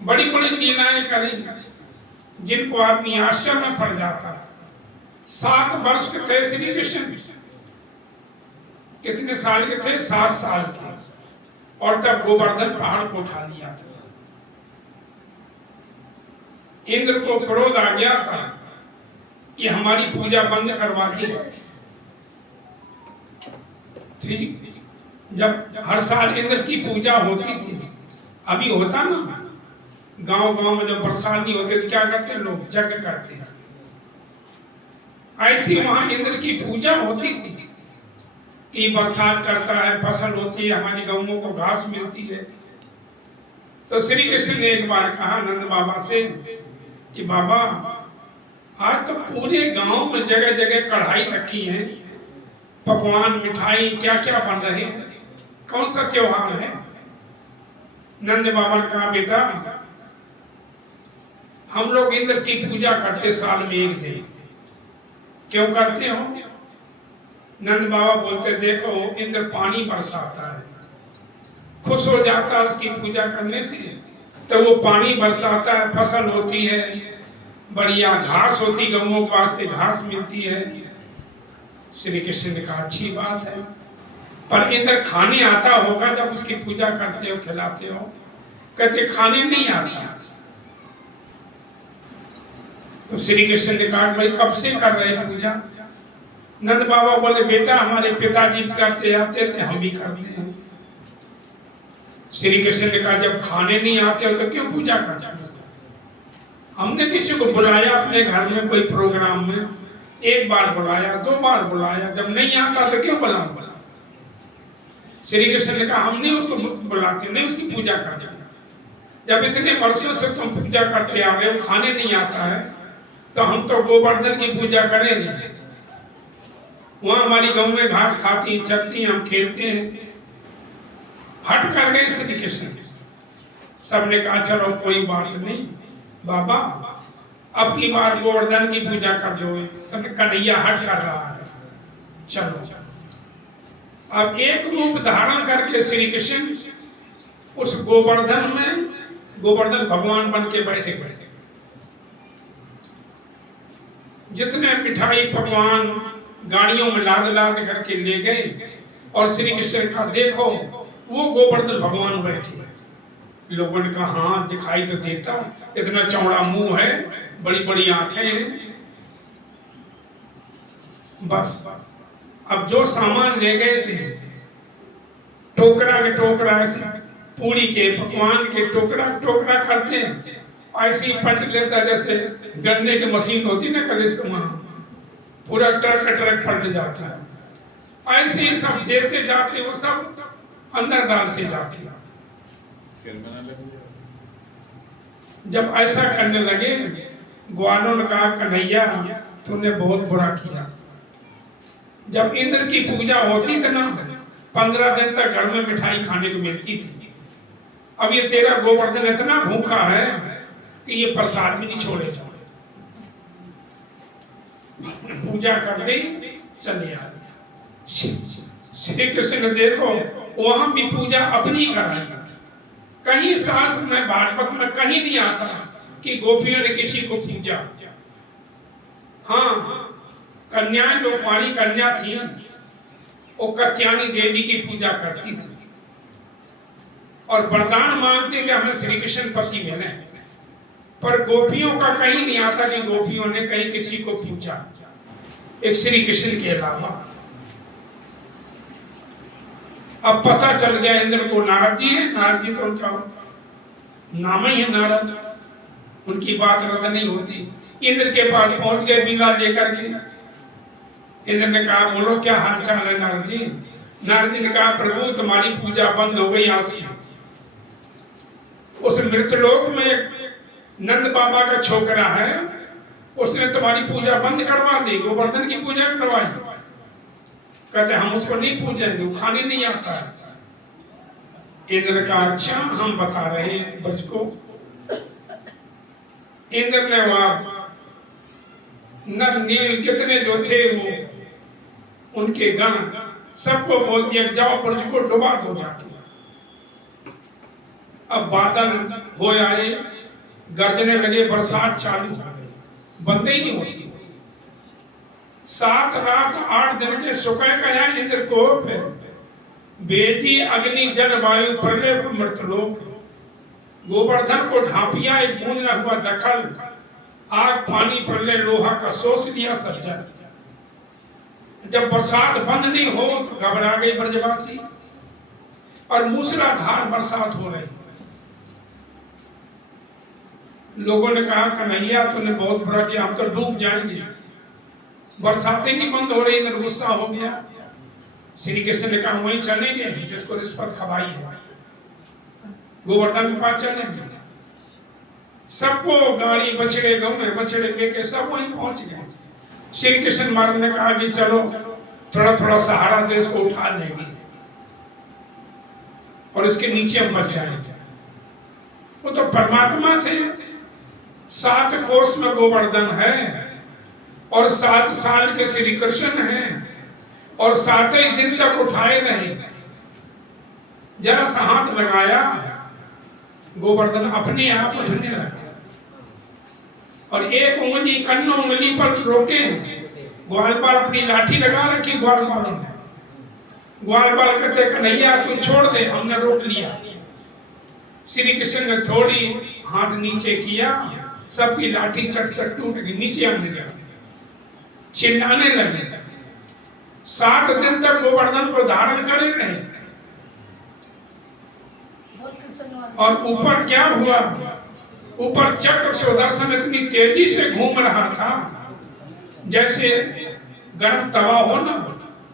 बड़ी बड़ी लीलाएं करी जिनको आदमी आश्चर्य में पड़ जाता। 7 वर्ष के थे श्री कृष्ण, कितने साल के थे, 7 साल के, और तब गोवर्धन पहाड़ को उठा लिया था। इंद्र को क्रोध आ गया था कि हमारी पूजा बंद करवा दी। ठीक, जब हर साल इंद्र की पूजा होती थी, अभी होता ना गांव गांव में जब बरसात नहीं होती तो क्या करते लोग, यज्ञ करते हैं। ऐसी वहां इंद्र की पूजा होती थी कि बरसात करता है, फसल होती है, हमारी गौओं को घास मिलती है। तो श्री कृष्ण ने एक बार कहा नंद बाबा से कि बाबा आज तो पूरे गांव में जगह जगह कढ़ाई रखी है, पकवान मिठाई क्या क्या बन रहे हैं, कौन सा त्योहार है। नंद बाबा ने कहा बेटा हम लोग इंद्र की पूजा करते साल में एक दिन। क्यों करते हो? नंद बाबा बोलते देखो इंद्र पानी बरसाता है, खुश हो जाता है उसकी पूजा करने से, तो वो पानी बरसाता है, फसल होती है, बढ़िया घास होती, गौओं के वास्ते घास मिलती है। श्री कृष्ण ने कहा अच्छी बात है, पर इंद्र खाने आता होगा जब उसकी पूजा करते हो, खिलाते हो? कहते खाने नहीं आता। तो श्री कृष्ण ने कहा भाई कब से कर रहे पूजा? नंद बाबा बोले बेटा हमारे पिताजी करते आते थे, हम भी करते हैं। श्री कृष्ण ने कहा जब खाने नहीं आते हो तो क्यों पूजा करते हो? हमने किसी को बुलाया अपने घर में कोई प्रोग्राम में, 1 बार बुलाया, 2 बार बुलाया, जब नहीं आता तो क्यों बुलाऊंगा? श्री कृष्ण ने कहा हम नहीं उसको बुलाते, नहीं उसकी पूजा करते। जब इतने वर्षों से तुम पूजा करते आ रहे हो, खाने नहीं आता है, तो हम तो गोवर्धन की पूजा करेंगे। वहां हमारी गौ में घास खाती चलती, हम खेलते हैं। हट कर गए श्री कृष्ण। सबने कहा चलो कोई बात नहीं बाबा, अब की बार गोवर्धन की पूजा कर दो। सबने कन्हैया हट कर रहा है, चलो। अब एक रूप धारण करके श्री कृष्ण उस गोवर्धन में, गोवर्धन भगवान बन के बैठे बैठे जितने मिठाई पकवान गाड़ियों में लाद लाद करके ले गए, और श्री कृष्ण का देखो वो गोवर्धन भगवान बैठे। लोगों ने कहा हाँ दिखाई तो देता, इतना चौड़ा मुंह है, बड़ी बड़ी आंखें हैं। बस अब जो सामान ले गए थे, टोकरा के टोकरा, ऐसे पूरी के पकवान के टोकरा टोकरा करते हैं, ऐसे ही पलट लेता जैसे गन्ने की मशीन होती ना कल इसमें, पूरा ट्रक ट्रक पलट जाता है। ऐसे ही सब देते जाते, वो सब अंदर डालते जाते। जब ऐसा करने लगे, ग्वालों ने कहा कन्हैया तूने बहुत बुरा किया। जब इंद्र की पूजा होती थी ना, 15 दिन तक घर में मिठाई खाने को मिलती थी। अब ये तेरा गोवर्धन इतना भूखा है कि ये प्रसाद भी नहीं छोड़ेगा। पूजा कर ली, चले आए। श्री कृष्ण ने देखो वहां भी पूजा अपनी कराई। कहीं शास्त्र में, भागवत में कहीं नहीं आता कि गोपियों ने किसी को पूजा। हाँ, कन्याएं जो कुंवारी कन्या थी वो कत्यानी देवी की पूजा करती थी और वरदान मांगते थे हमें श्री कृष्ण पति मिले। पर गोपियों का कहीं नहीं आता कि गोपियों ने कहीं किसी को पूजा एक श्री कृष्ण के अलावा। अब पता चल गया इंद्र को नारद जी है। नारद जी तो उनका नाम ही है नारद, उनकी बात रद्द नहीं होती। इंद्र के पास पहुंच गए बीड़ा लेकर के। इंद्र ने कहा बोलो क्या हाल चाल है नारद जी। नारद जी ने कहा प्रभु तुम्हारी पूजा बंद हो गई आज से। उस मृतलोक में नंद बाबा का छोकरा है, उसने तुम्हारी पूजा बंद करवा दी, गोवर्धन की पूजा करवाई। कहते हम उसको नहीं पूजेंगे, वो खाने नहीं आता है। इंद्र का अच्छा हम बता रहे हैं ब्रज को। इंद्र ने वहां नर नील कितने जो थे वो उनके गण सबको बोल दिया जाओ ब्रज को डुबा दो जाके। अब बादल हो आए, गर्जने लगे, बरसात चालू हो गई, बंद ही नहीं होती। 7 रात 8 दिन के सुखय गया इंद्र को बेटी अग्नि जल वायु प्रलय मृतलोक। गोवर्धन को ढांपिया एक बूंद न हुआ दखल, आग पानी प्रलय लोहा का सोच लिया सज्जन। जब बरसात बंद नहीं हो तो घबरा गई ब्रजवासी और मूसलाधार बरसात हो रही। लोगों ने कहा कन्हैया तूने बहुत बुरा किया, हम तो डूब जाएंगे। बरसातें नहीं बंद हो रही, इंद्र गुस्सा हो गया। श्री कृष्ण ने कहा वहीं चलेंगे जिसको रिश्वत खवाई है, गोवर्धन के पास चलेंगे। सबको गाड़ी बछड़े गौने बछड़े लेके सब वहीं पहुंच गए। श्री कृष्ण महाराज ने कहा कि चलो थोड़ा थोड़ा सहारा दे, इसको उठा लेंगे और इसके नीचे हम बच जाएंगे। वो तो परमात्मा थे। 7 कोस में गोवर्धन है और 7 साल के श्री कृष्ण हैं और 7 ही दिन तक उठाए रहे। जरा सा हाथ लगाया, गोवर्धन अपने आप उठने लगा और एक उंगली कन्नो उंगली पर रोके। ग्वालपाल अपनी लाठी लगा रखी ग्वालपालों ने। ग्वालपाल कहते कन्हैया तू छोड़ दे, हमने रोक लिया। श्री कृष्ण ने थोड़ी हाथ नीचे किया, सबकी लाठी चट चट टूट गई, नीचे आने लगा, चिल्लाने लगे। 7 दिन तक गोवर्धन को धारण करे रहे। और ऊपर क्या हुआ, ऊपर चक्र सुदर्शन इतनी तेजी से घूम रहा था जैसे गर्म तवा हो ना,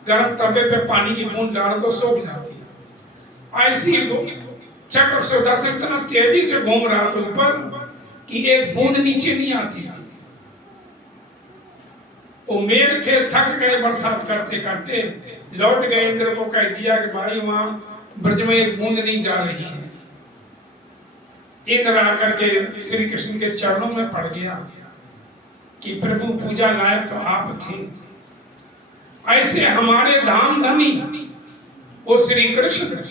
गर्म तवे पे पानी की बूंद डाल तो सूख जाती है। ऐसी चक्र सुदर्शन इतना तेजी से घूम रहा था ऊपर कि एक बूंद नीचे नहीं आती थी। वो मेघ थे, थक गए बरसात करते करते, लौट गए। इंद्र को कह दिया कि भाई वहां ब्रज में एक बूंद नहीं जा रही है। इंद्र आकर के श्री कृष्ण के चरणों में पड़ गया कि प्रभु पूजा लायक तो आप थे। ऐसे हमारे धाम धनी वो श्री कृष्ण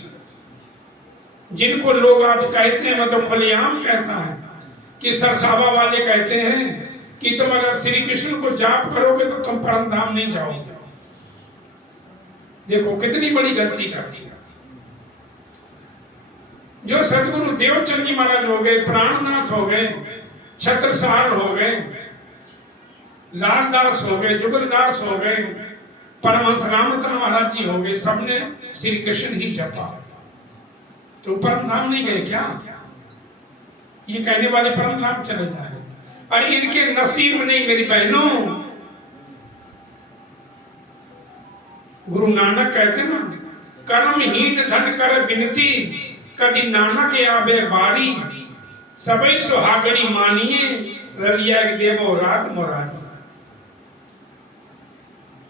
जिनको लोग आज कहते हैं, मैं तो खुलेआम कहता है कि सरसावा वाले कहते हैं कि तुम अगर श्री कृष्ण को जाप करोगे तो तुम परम धाम नहीं जाओगे। देखो कितनी बड़ी गलती कर दी। जो सतगुरु देवचंद जी महाराज हो गए, प्राणनाथ हो गए, छत्रसाल हो गए, लालदास हो गए, जुगलदास हो गए, परमहंस रामरतन महाराज जी हो गए, सबने श्री कृष्ण ही जपा। तो परम धाम नहीं गए क्या? ये कहने वाले परम धाम चले जाए। अरे इनके नसीब नहीं मेरी बहनों। गुरु नानक कहते ना, कर्महीन धन कर बिनती, कदी नानक आवे बारी। सबई सुहागणी मानिए रलिया देवो रात मोरानी।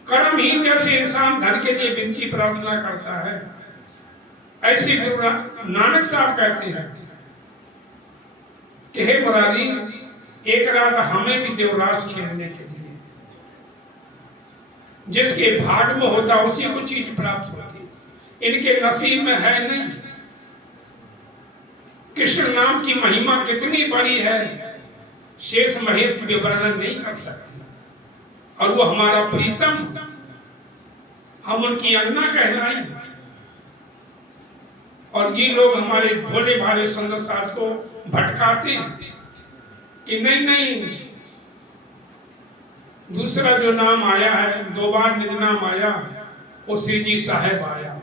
कर्महीन जैसे इंसान धन के लिए विनती प्रार्थना करता है, ऐसे गुरु नानक साहब कहते हैं कि हे मुरारी, एक रात हमें भी देवरास खेलने के लिए, जिसके भाग में होता उसी को चीज प्राप्त होती, इनके नसीब में है नहीं। कृष्ण नाम की महिमा कितनी बड़ी है, शेष महेश भी वर्णन नहीं कर सकते। और वो हमारा प्रीतम, हम उनकी अंगना कहलाएं। और ये लोग हमारे भोले भाले सुंदर साथ को भटकाते हैं कि नहीं नहीं, दूसरा जो नाम आया है, 2 बार निज नाम आया, वो श्री जी साहेब आया।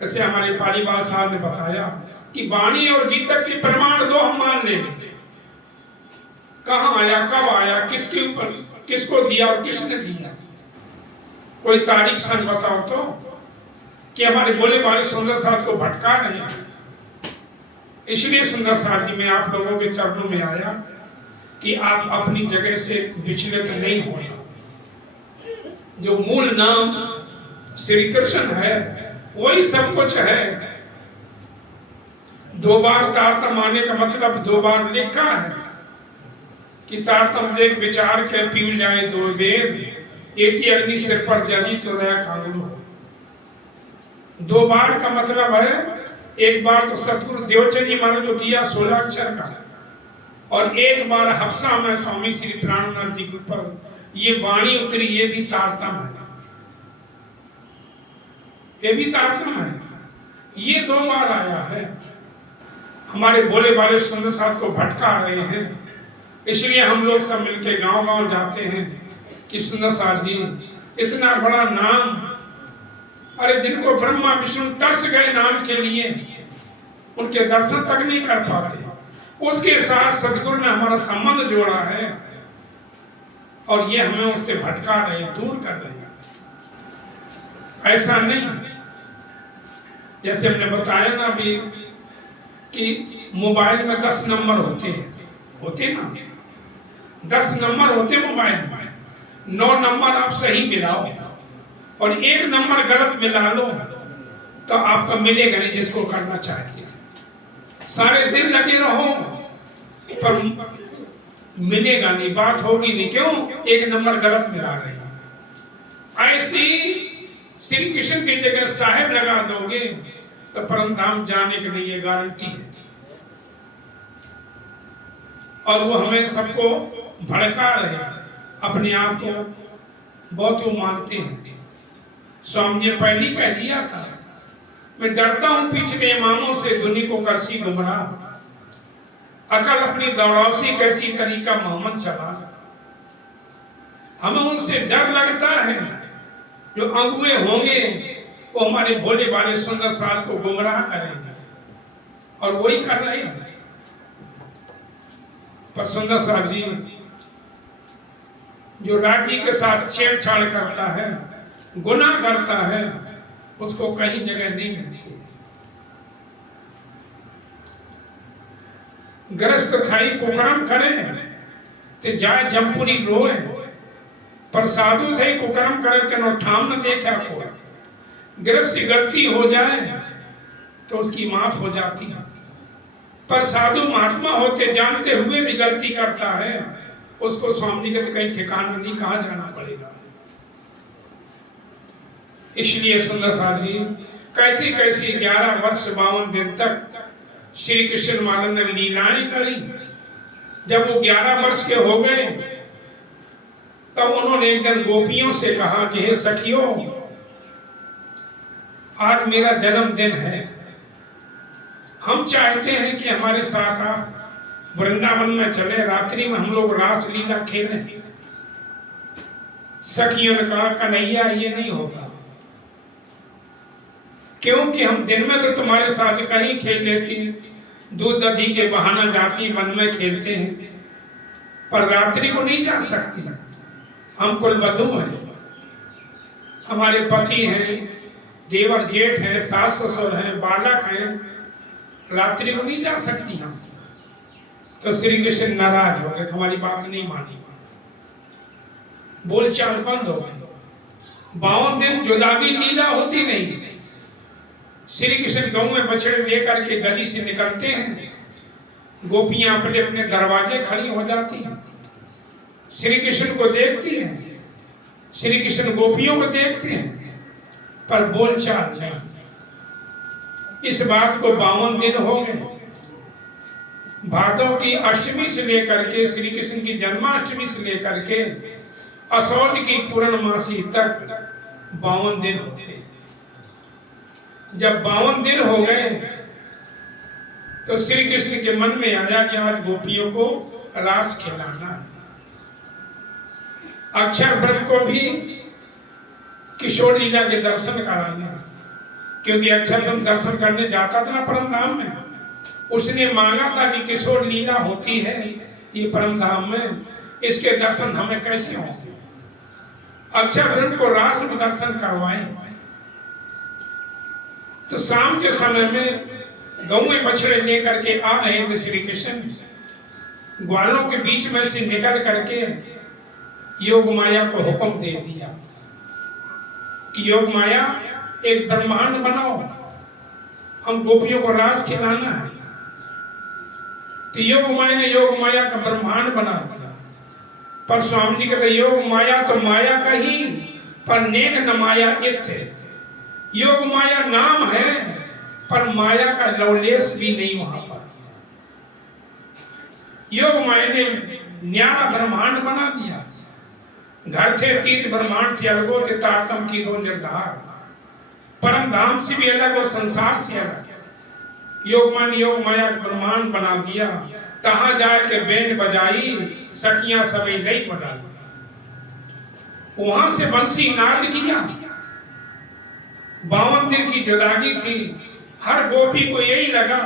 जैसे हमारे पालीवाल साहब ने बताया कि वाणी और गीतक से प्रमाण दो, हम मान लेंगे। कहाँ आया, कब आया, किसके ऊपर, किसको दिया और किसने दिया, कोई तारीख सन बताओ तो, कि हमारे भोले भाले सुंदर साथ को भटका रहे हैं। इसलिए सुंदर साथ जी मैं आप लोगों के चरणों में आया कि आप अपनी जगह से विचलित नहीं होना। जो मूल नाम श्री कृष्ण है वही सब कुछ है। 2 बार तारतम आने का मतलब 2 बार लिखा है कि तारतम देख विचार के पीऊ जाए 2 वेद, एक ही अग्नि सिर पर जली तो रह खांगलू। 2 बार का मतलब है, एक बार तो सतगुरु देवचंद जी महाराज को दिया 16 अक्षर का, और एक बार हफ्सा में स्वामी श्री प्राणनाथ जी के ऊपर ये वाणी उतरी, ये भी तारतम है, ये भी तारतम है। ये 2 बार आया है। हमारे भोले भाले सुंदर साथ को भटका रहे हैं। इसलिए हम लोग सब मिलके गांव-गांव जाते हैं कि सुंदर साथ जी इतना बड़ा नाम, अरे जिनको ब्रह्मा विष्णु तरस गए नाम के लिए, उनके दर्शन तक नहीं कर पाते। उसके साथ सदगुरु ने हमारा संबंध जोड़ा है और ये हमें उससे भटका रहे, दूर कर रहे हैं। ऐसा नहीं, जैसे हमने बताया ना अभी कि मोबाइल में 10 नंबर होते ना, 10 नंबर होते मोबाइल में, 9 नंबर आप सही मिलाओ और 1 नंबर गलत मिला लो तो आपका मिलेगा नहीं जिसको करना चाहते। सारे दिन लगे रहो पर मिलेगा नहीं, बात होगी नहीं। क्यों? 1 नंबर गलत मिला रहे हैं। ऐसी श्री कृष्ण की जगह साहेब लगा दोगे तो परम धाम जाने के लिए ये गारंटी है। और वो हमें सबको भड़का रहे हैं, अपने आप को बहुत वो मानते हैं। स्वामी जी पहले ही कह दिया था, मैं डरता हूं पिछले इमामों से, दुनी को करसी गुमराह, अकल अपनी दौड़ावसी कैसी तरीका मोहम्मद चला। हमें उनसे डर लगता है, जो अगुए होंगे वो हमारे भोले भाले सुंदर साथ को गुमराह करेंगे, और वही कर रहे हैं। पर सुंदर साथ जी जो राज्य के साथ छेड़छाड़ करता है, गुनाह करता है, उसको कहीं जगह नहीं मिलती। ग्रस्त थाई कुकर्म करे ते जाए जमपुरी रोए, पर साधु थे कुकर्म करे तेनो ठाम न देखा कोई। ग्रस्त से गलती हो जाए तो उसकी माफ हो जाती है, पर साधु महात्मा होते जानते हुए भी गलती करता है, उसको स्वामी के कहीं ठिकाना नहीं, कहा जाना पड़ेगा। इसलिए सुंदर साथ जी कैसी कैसी 11 वर्ष 52 दिन तक श्री कृष्ण महाराज ने लीलाएं करी। जब वो 11 वर्ष के हो गए तब उन्होंने एक दिन गोपियों से कहा कि हे सखियों, आज मेरा जन्मदिन है, हम चाहते हैं कि हमारे साथ आप वृंदावन में चले, रात्रि में हम लोग रास लीला खेलें। सखियों ने कहा कन्हैया ये नहीं होगा, क्योंकि हम दिन में तो तुम्हारे साथ कहीं खेल लेती हैं, दूध दधी के बहाना जाती वन में खेलते हैं, पर रात्रि को नहीं जा सकती। हम कुलवधू हैं, हमारे पति हैं, देवर जेठ हैं, सास ससुर हैं, बालक हैं, रात्रि को नहीं जा सकती हम। तो श्री कृष्ण नाराज हो गए, हमारी बात नहीं मानी, बोलचाल बंद हो गई। 52 दिन जुदागी लीला होती नहीं। श्री कृष्ण गऊ में बछड़े लेकर के गली से निकलते हैं, गोपियां अपने अपने दरवाजे खड़ी हो जाती हैं, श्री कृष्ण को देखती हैं, श्री कृष्ण गोपियों को देखते हैं, पर बोलचाल नहीं। इस बात को 52 दिन हो गए। भादों की अष्टमी से लेकर के श्री कृष्ण की जन्माष्टमी से लेकर के असौज की पूर्णमासी तक 52 दिन होते। जब 52 दिन हो गए तो श्री कृष्ण के मन में आया कि आज गोपियों को रास खिलाना है। अक्षर ब्रह्म को भी किशोर लीला के दर्शन कराना, क्योंकि अक्षर ब्रह्म दर्शन करने जाता था ना परम धाम में, उसने मांगा था कि किशोर लीला होती है ये परम धाम में, इसके दर्शन हमें कैसे होंगे। अक्षर ब्रह्म को रास में दर्शन करवाएं। तो शाम के समय में गऊ में बछड़े लेकर के आ रहे थे श्री कृष्ण। ग्वालों के बीच में से निकल करके योग माया को हुक्म दे दिया कि योग माया एक ब्रह्मांड बनाओ, हम गोपियों को रास खिलाना है। तो योग माया ने योग माया का ब्रह्मांड बना दिया। पर स्वामी जी कहते योग माया तो माया का ही, पर नेक न माया इत्थे। योग माया नाम है, पर माया का लवलेश भी नहीं वहां पर। योग माया ने न्यारा ब्रह्मांड बना दिया। घर थे तीत ब्रह्मांड थे, अलगो थे तारतम की दो निर्धार। परम धाम से भी अलग और संसार से अलग योग माया का ब्रह्मांड बना दिया। तहां जाए के बैंड बजाई, सखियां सभी नहीं बजाई। वहां से बंसी नाद किया। 52 दिन की जुदागी थी। हर गोपी को यही लगा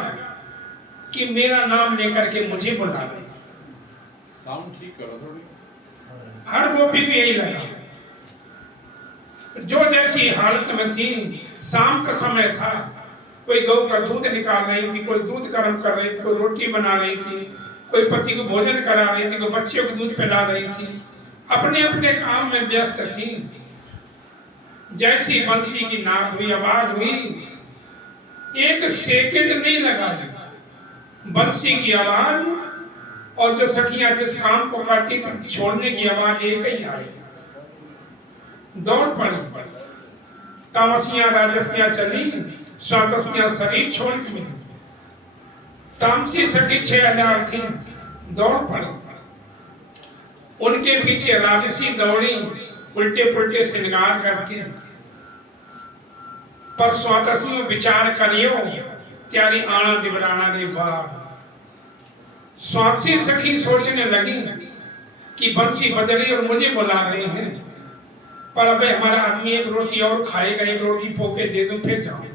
कि मेरा नाम लेकर के मुझे बुला ले। साउंड ठीक करो थोड़ी। हर गोपी को यही लगा। जो जैसी हालत में थी, शाम का समय था, कोई गौ का दूध निकाल रही थी, कोई दूध गर्म कर रही थी, कोई रोटी बना रही थी, कोई पति को भोजन करा रही थी, कोई बच्चे को दूध पिला रही थी, अपने अपने काम में व्यस्त थी। जैसी बंसी की नाद हुई, आवाज हुई, एक सेकंड नहीं लगा बंसी की आवाज और जो सखियां जिस काम को करती थी छोड़ने की आवाज एक ही आई। दौड़ पड़ी, तामसियां राजसियां चली, स्वातसियां शरीर छोड़ के मिली। तामसी सखी 6000 थी, दौड़ पड़ी। उनके पीछे राजसी दौड़ी, उल्टे पुल्टे श्रृंगार करके। पर स्वातसियों विचार करियो, त्यारी आना दिवराना रे बाप। स्वातसी सखी सोचने लगी कि बंसी बज रही और मुझे बुला रहे हैं, पर अबे हमारा आदमी एक रोटी और खाएगा, एक रोटी पोके दे दूं फिर जाऊंगा।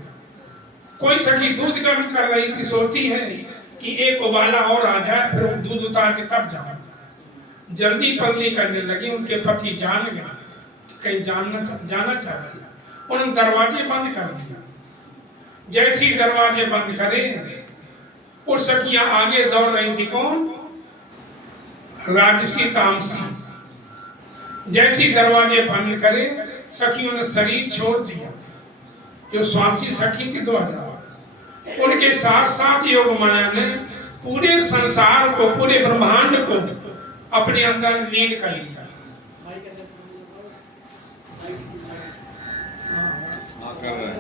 कोई सखी दूध गर्म कर रही थी, सोचती है कि एक उबाला और आ जाए फिर दूध उतार के तब जाऊं। जल्दी पल्ली करने लगी। उनके पति जान गए कहीं जाना चाहती। उन्होंने दरवाजे बंद कर दिया। जैसे ही दरवाजे बंद करे, वो सखियां आगे दौड़ रही थी। कौन? राजसी तामसी। जैसी दरवाजे बंद करे, सखियों ने शरीर छोड़ दिया। जो स्वासी सखी थी 2000, उनके साथ साथ योग माया ने पूरे संसार को, पूरे ब्रह्मांड को अपने अंदर लीन कर लिया। कर रहा है,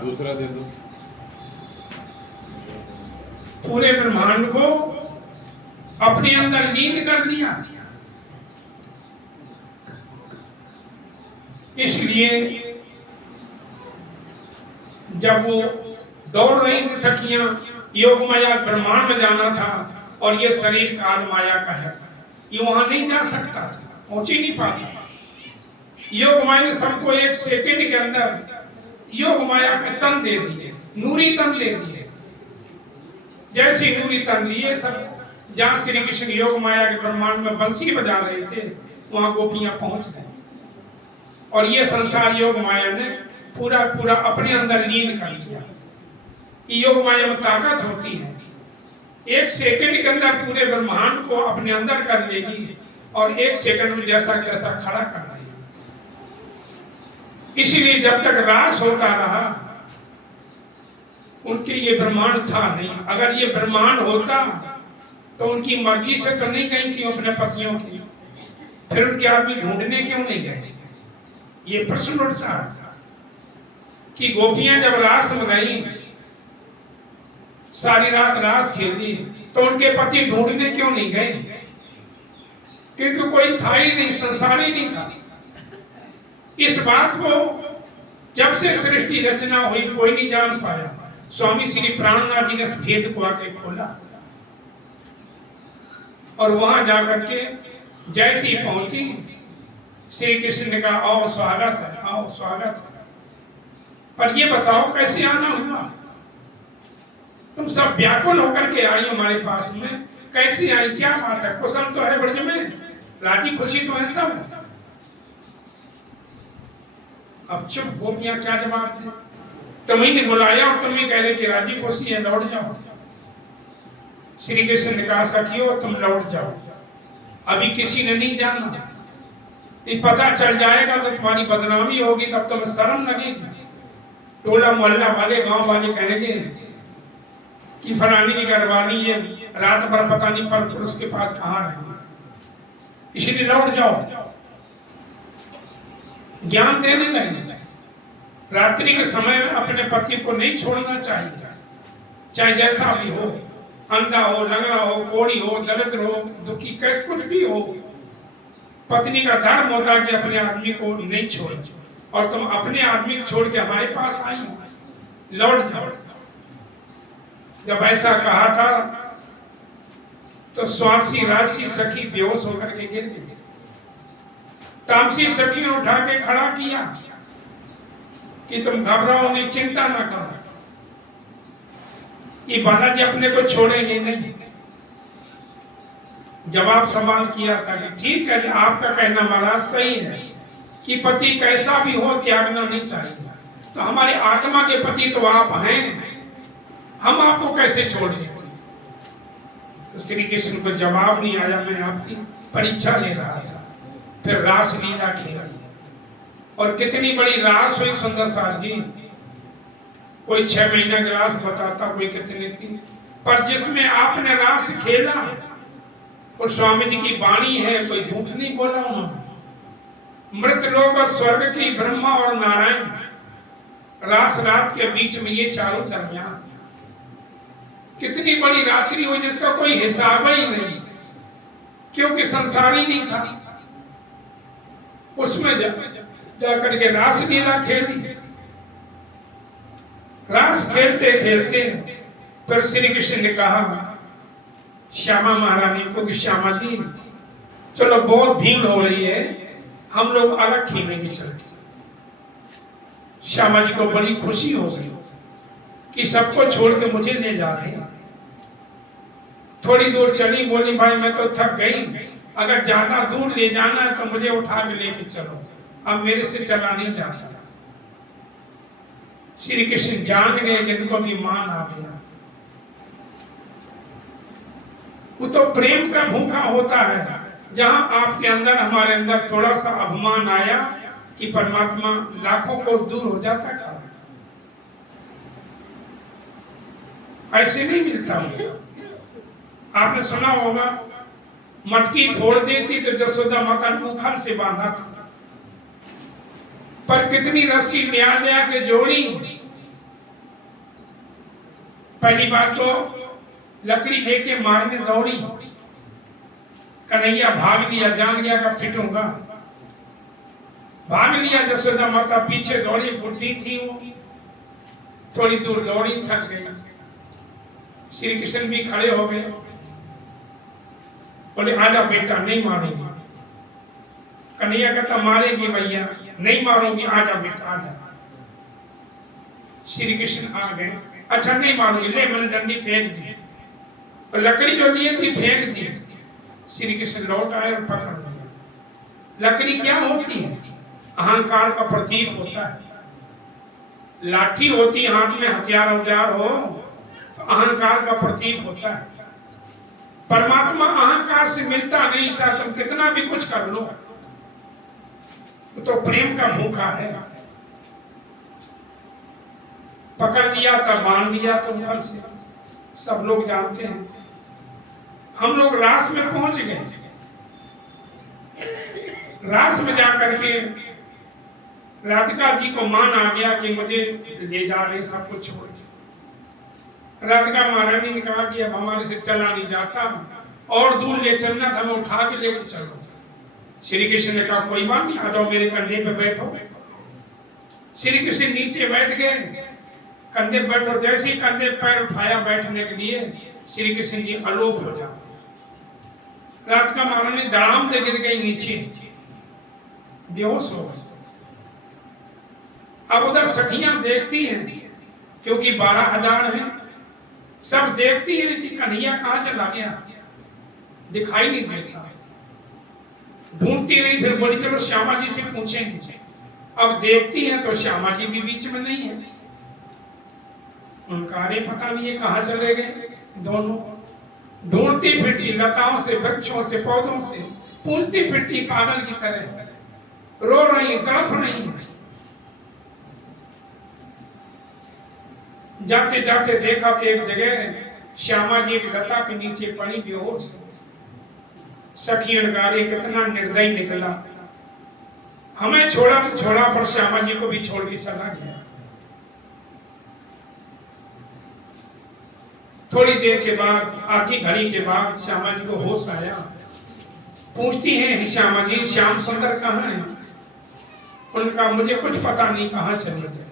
दूसरा दे दो। पूरे ब्रह्मांड को अपने अंदर लीन कर दिया। इसलिए जब वो दौड़ रही थी सखियां, योग माया ब्रह्मांड में जाना था और ये शरीर काल माया का है, ये वहां नहीं जा सकता था, पहुंच ही नहीं पाता। योग माया ने सबको एक सेकंड के अंदर योग माया के तन दे दिए, नूरी तन दे दिए। जैसे नूरी तन दिए, सब जहाँ श्री कृष्ण योग माया के ब्रह्मांड में बंसी बजा रहे थे, वहां गोपियां पहुंच गए। और ये संसार योग माया ने पूरा पूरा अपने अंदर लीन कर लिया। योग माया में ताकत होती है, एक सेकंड के अंदर पूरे ब्रह्मांड को अपने अंदर कर लेगी और एक सेकंड में जैसा तैसा खड़ा कर देगी। इसीलिए जब तक रास होता रहा उनके ये ब्रह्मांड था नहीं। अगर ये ब्रह्मांड होता तो उनकी मर्जी से तो नहीं गई थी अपने पतियों की, फिर उनके आदमी ढूंढने क्यों नहीं गए? ये प्रश्न उठता है कि गोपियां जब रास में गई, सारी रात रास खेली, तो उनके पति ढूंढने क्यों नहीं गए? क्योंकि कोई था ही नहीं, संसार ही नहीं था। इस बात को जब से सृष्टि रचना हुई कोई नहीं जान पाया। स्वामी श्री प्राणनाथ जी ने इस भेद को आके खोला और वहां जाकर के जैसी पहुंची, श्री कृष्ण ने कहा आओ स्वागत है, आओ स्वागत है। पर ये बताओ कैसे आना हुआ? तुम सब व्याकुल होकर के आई हमारे पास में, कैसे आई? क्या बात है? कुशल तो है ब्रज में, राजी खुशी तो है सब। अब चुप, गोपियां क्या जवाब दे? तुम्हें ने बुलाया और तुम्हें कह रहे कि राजी खुशी है, लौट जाओ। श्री कृष्ण ने कहा सखियो तुम लौट जाओ, अभी किसी ने नहीं जाना। ये पता चल जाएगा तो तुम्हारी बदनामी होगी, तब तुम्हें शर्म लगेगी। टोला मोहल्ला वाले, गांव वाले कहेंगे कि फलानी की घरवाली ये रात भर पता नहीं पर पुरुष के पास कहाँ रही, इसीलिए लौट जाओ। ज्ञान देने लगे रात्रि के समय में अपने पति को नहीं छोड़ना चाहिए, चाहे जैसा भी हो, अंधा हो, लंगड़ा हो, कोढ़ी हो, दरिद्र हो, दुखी, कैसे कुछ भी हो। पत्नी का धर्म होता है कि अपने आदमी को नहीं छोड़े, और तुम अपने आदमी को छोड़ के हमारे पास आई हो, लौट जाओ। जब ऐसा कहा था तो स्वामी राजसी सखी बेहोश होकर के गिर गई। तामसी सखी ने उठा के खड़ा किया कि तुम घबराओ नहीं, चिंता ना करो, ये बालाजी अपने को छोड़ेंगे नहीं। जवाब सवाल किया था कि ठीक है, आपका कहना महाराज सही है कि पति कैसा भी हो त्यागना नहीं चाहिए, तो हमारे आत्मा के पति तो आप हैं, हम आपको कैसे छोड़ दें? तो श्री कृष्ण को जवाब नहीं आया, मैं आपकी परीक्षा ले रहा था। फिर रास लीला खेली और कितनी बड़ी रास हुई सुंदर साथ जी। कोई 6 महीना की रास बताता, कोई कितने की, पर जिसमें आपने रास खेला और स्वामी जी की वाणी है, कोई झूठ नहीं बोला उन्होंने। मृत लोक और स्वर्ग की ब्रह्मा और नारायण रास रात के बीच में ये चारों दरमियान कितनी बड़ी रात्रि हुई जिसका कोई हिसाब ही नहीं, क्योंकि संसार ही नहीं था। उसमें जाकर के रास लीला खेली। रास खेलते खेलते पर श्री कृष्ण ने कहा श्यामा महारानी को कि श्यामा जी चलो बहुत भीड़ हो रही है, हम लोग अलग खेलेंगे चलते। श्यामा जी को बड़ी खुशी हो गई कि सबको छोड़ के मुझे ले जा रहे हैं। थोड़ी दूर चली, बोली भाई मैं तो थक गई, अगर ज्यादा दूर ले जाना है तो मुझे उठा के लेके चलो, अब मेरे से चला नहीं जाता। श्री कृष्ण जान गए कि इनको भी मान आ गया। वो तो प्रेम का भूखा होता है, जहां आपके अंदर हमारे अंदर थोड़ा सा अभिमान आया कि परमात्मा लाखों कोस दूर हो जाता था। ऐसे नहीं मिलता होगा। आपने सुना होगा मटकी फोड़ देती तो जसोदा माता ने उखल से बांधा था, पर कितनी रस्सी लिया के जोड़ी। पहली बात तो लकड़ी लेके मारने दौड़ी, कन्हैया भाग लिया, जान गया कब पिटूंगा, भाग लिया। जसोदा माता पीछे दौड़ी, बुढ़ी थी वो, थोड़ी दूर दौड़ी, थक गई। श्री कृष्ण भी खड़े हो गए, बोले आजा बेटा नहीं मारूंगी। कन्हैया कहता मारेगी भैया, नहीं मारूंगी, आजा बेटा आजा। श्री कृष्ण आ गए, अच्छा नहीं मारूंगी, ले मैंने डंडी फेंक दी, और लकड़ी जो लिए थी फेंक दी। श्री कृष्ण लौट आए और पकड़ लिया। लकड़ी क्या होती है? अहंकार का प्रतीक होता है। लाठी होती हाथ में, हथियार औजार हो तो अहंकार का प्रतीक होता है। परमात्मा अहंकार से मिलता नहीं था, तुम कितना भी कुछ कर लो, तो प्रेम का भूखा है। पकड़ लिया था, बांध दिया तुम घर से, सब लोग जानते हैं। हम लोग रास में पहुंच गए, रास में जाकर के राधिका जी को मान आ गया कि मुझे ले जा रहे सब कुछ छोड़ के। राधिका महारानी ने कहा कि अब हमारे से चला नहीं जाता, और दूर ले चलना था, मैं उठा के लेके चलो। श्री कृष्ण ने कहा कोई बात नहीं, आ जाओ मेरे कंधे पे बैठो। श्री कृष्ण नीचे बैठ गए, कंधे बैठो, जैसे ही कंधे पैर उठाया बैठने के लिए, श्री कृष्ण जी अलोप हो जाते। राधिका महारानी धड़ाम से गिर गई नीचे, बेहोश हो गई। अब उधर सखियां देखती हैं, क्योंकि 12,000 हैं, सब देखती हैं कि कन्हैया कहां चला गया, दिखाई नहीं देता। ढूंढती रही, फिर बोली चलो श्यामा जी से पूछेंगे। अब देखती हैं तो श्यामा जी भी बीच में नहीं है। उनका अरे पता नहीं है कहां चले गए दोनों। ढूंढती फिरती लताओं से, वृक्षों से, पौधों से, पूछती फिरती पागल की तरह, रो रही, तड़प रही है। जाते जाते देखा तो एक जगह श्यामा जी एक लता के नीचे पड़ी बेहोश। सखी नगारे कितना निर्दयी निकला, हमें छोड़ा तो छोड़ा, पर श्यामा जी को भी छोड़ के चला गया। थोड़ी देर के बाद, आधी घड़ी के बाद श्यामा जी को होश आया। पूछती हैं श्यामा जी श्याम सुंदर कहाँ है? उनका मुझे कुछ पता नहीं कहाँ चले गए।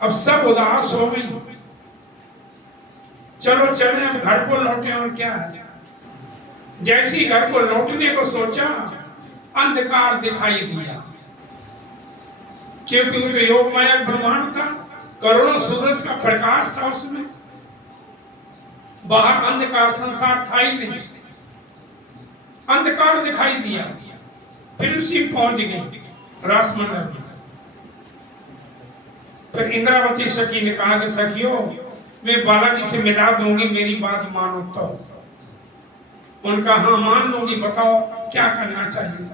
अब सब उदास हो गई, चलो चले अब घर को लौटे, और क्या है। जैसे ही घर को लौटने को सोचा, अंधकार दिखाई दिया, क्योंकि वो तो योगमाया ब्रह्मांड था, करोड़ों सूरज का प्रकाश था उसमें, बाहर अंधकार, संसार था ही नहीं, अंधकार दिखाई दिया। फिर उसी पहुंच गई रासमंडल में। फिर इंद्रावती सखी ने कहा कि सखियों, मैं बालाजी से मिला दूंगी, मेरी बात मानो तो। उनका हाँ मान लूंगी, बताओ क्या करना चाहिए।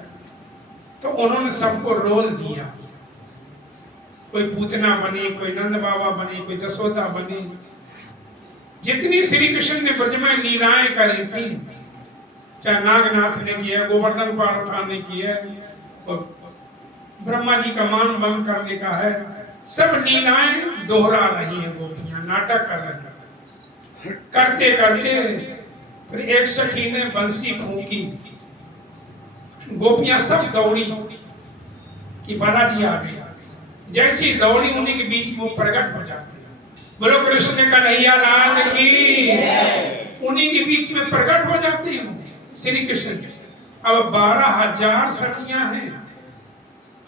तो उन्होंने सबको रोल दिया, कोई पूतना बनी, कोई नंद बाबा बनी, कोई जसोदा बनी। जितनी श्री कृष्ण ने ब्रज में लीलाएं करी थी, चाहे नागनाथ ने किया, गोवर्धन पार उठाने की है, ब्रह्मा जी का मान भंग करने का है, सब लीलाएं दोहरा रही हैं गोपियां, नाटक कर रही हैं। करते करते फिर एक सखी ने बंसी फूंकी, गोपियां सब दौड़ी कि बालाजी आ गया। जैसी ही दौड़ी, उन्हीं के बीच में प्रकट हो जाते हैं। बोलो कृष्ण कन्हैया लाल की। उन्हीं के बीच में प्रकट हो जाते हैं श्री कृष्ण। अब 12,000 सखियां हैं,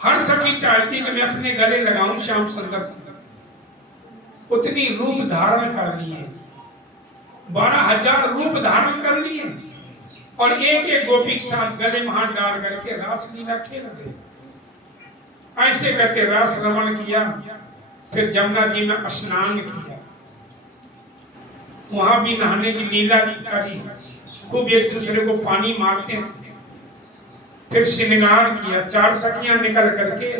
हर सखी चाहती कि मैं अपने गले लगाऊं श्याम सुंदर। उतनी रूप धारण कर लिए, 12,000 रूप धारण कर लिए, और एक एक गोपी के साथ गले में हाथ डाल करके रासलीला खेल गए। ऐसे करके रास रमण किया। फिर जमुना जी में स्नान किया, वहां भी नहाने की लीला करी, खूब एक दूसरे को पानी मारते थे। फिर श्रृंगार किया, 4 सखियां निकल करके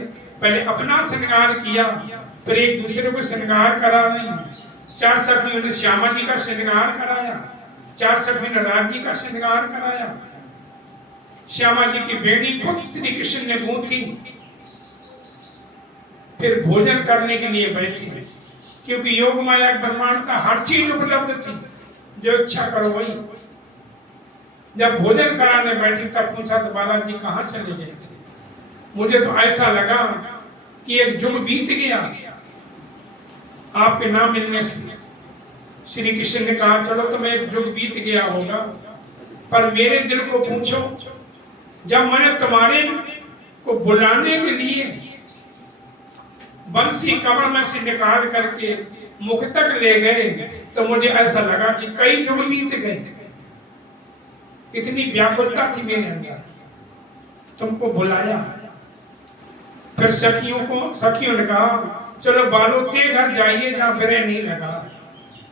पहले अपना श्रृंगार किया, फिर एक दूसरे को श्रृंगार करा रही। 4 सखियों ने श्यामा जी का श्रृंगार कराया, 4 सखियों ने राज जी का श्रृंगार कराया। श्यामा जी की बेड़ी खुद श्री कृष्ण ने गूंथी। फिर भोजन करने के लिए बैठी, क्योंकि योग माया ब्रह्मांड का हर चीज उपलब्ध थी, जो इच्छा करो वही। जब भोजन कराने बैठी तब पूछा तो बालाजी कहाँ चले गए थे? मुझे तो ऐसा लगा कि एक युग बीत गया आपके नाम मिलने से। श्री कृष्ण ने कहा चलो तुम्हें एक युग बीत गया होगा, पर मेरे दिल को पूछो, जब मैंने तुम्हारे को बुलाने के लिए बंसी कमर में से निकाल करके मुख तक ले गए, तो मुझे ऐसा लगा कि कई युग बीत गए। इतनी व्याकुलता थी मेरे अंदर, तुमको बुलाया। फिर सखियों ने कहा चलो बालो ते घर जाइए जहाँ विरह नहीं लगा।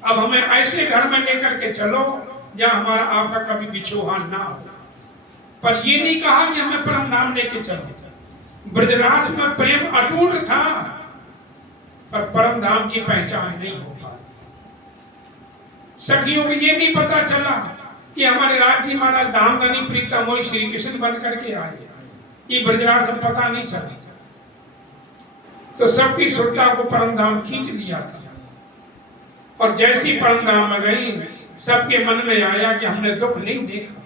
अब हमें ऐसे घर में लेकर के चलो जहाँ हमारा आपका कभी बिछोहा ना हो। पर ये नहीं कहा कि हमें परम धाम लेके चलो। ब्रजराज में प्रेम अटूट था, पर परम धाम की पहचान नहीं हो पाई। सखियों को ये नहीं पता चला कि हमारे राज जी महाराज धामधनी प्रीतम मोहि श्री कृष्ण बन करके आए। ये ब्रजराज से पता नहीं चला, तो सबकी सुरता को परम धाम खींच लिया था। और जैसी परम धाम में गई, सबके मन में आया कि हमने दुख नहीं देखा।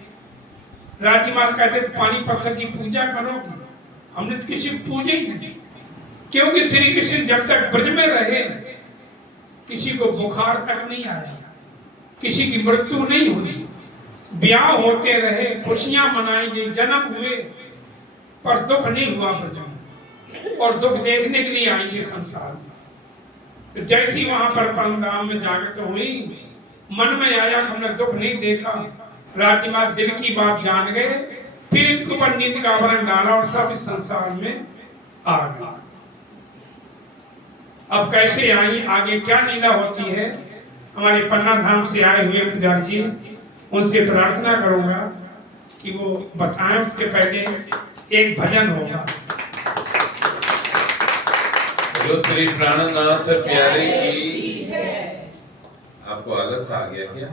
राज महाराज कहते थे पानी पत्थर की पूजा करोगे, हमने तो किसी को पूजा ही नहीं, क्योंकि श्री कृष्ण जब तक ब्रज में रहे किसी को बुखार तक नहीं आया, किसी की मृत्यु नहीं हुई, ब्याह होते रहे, खुशियां मनाई गई, जन्म हुए, पर दुख नहीं हुआ ब्रज में। और दुख देखने के लिए आएंगे संसार में। तो जैसी वहां पर परम धाम में जागृत हुई, मन में आया कि हमने दुख नहीं देखा। राजकुमार दिल की बात जान गए, फिर इनके ऊपर नींद का आवरण डाला और सब इस संसार में आ गए। अब कैसे आई, आगे क्या लीला होती है, हमारे पन्ना धाम से आए हुए पुजारी जी, उनसे प्रार्थना करूंगा कि वो बताएं। उसके पहले एक भजन होगा। जो श्री प्राणनाथ प्यारे की। आपको आलस आ गया क्या?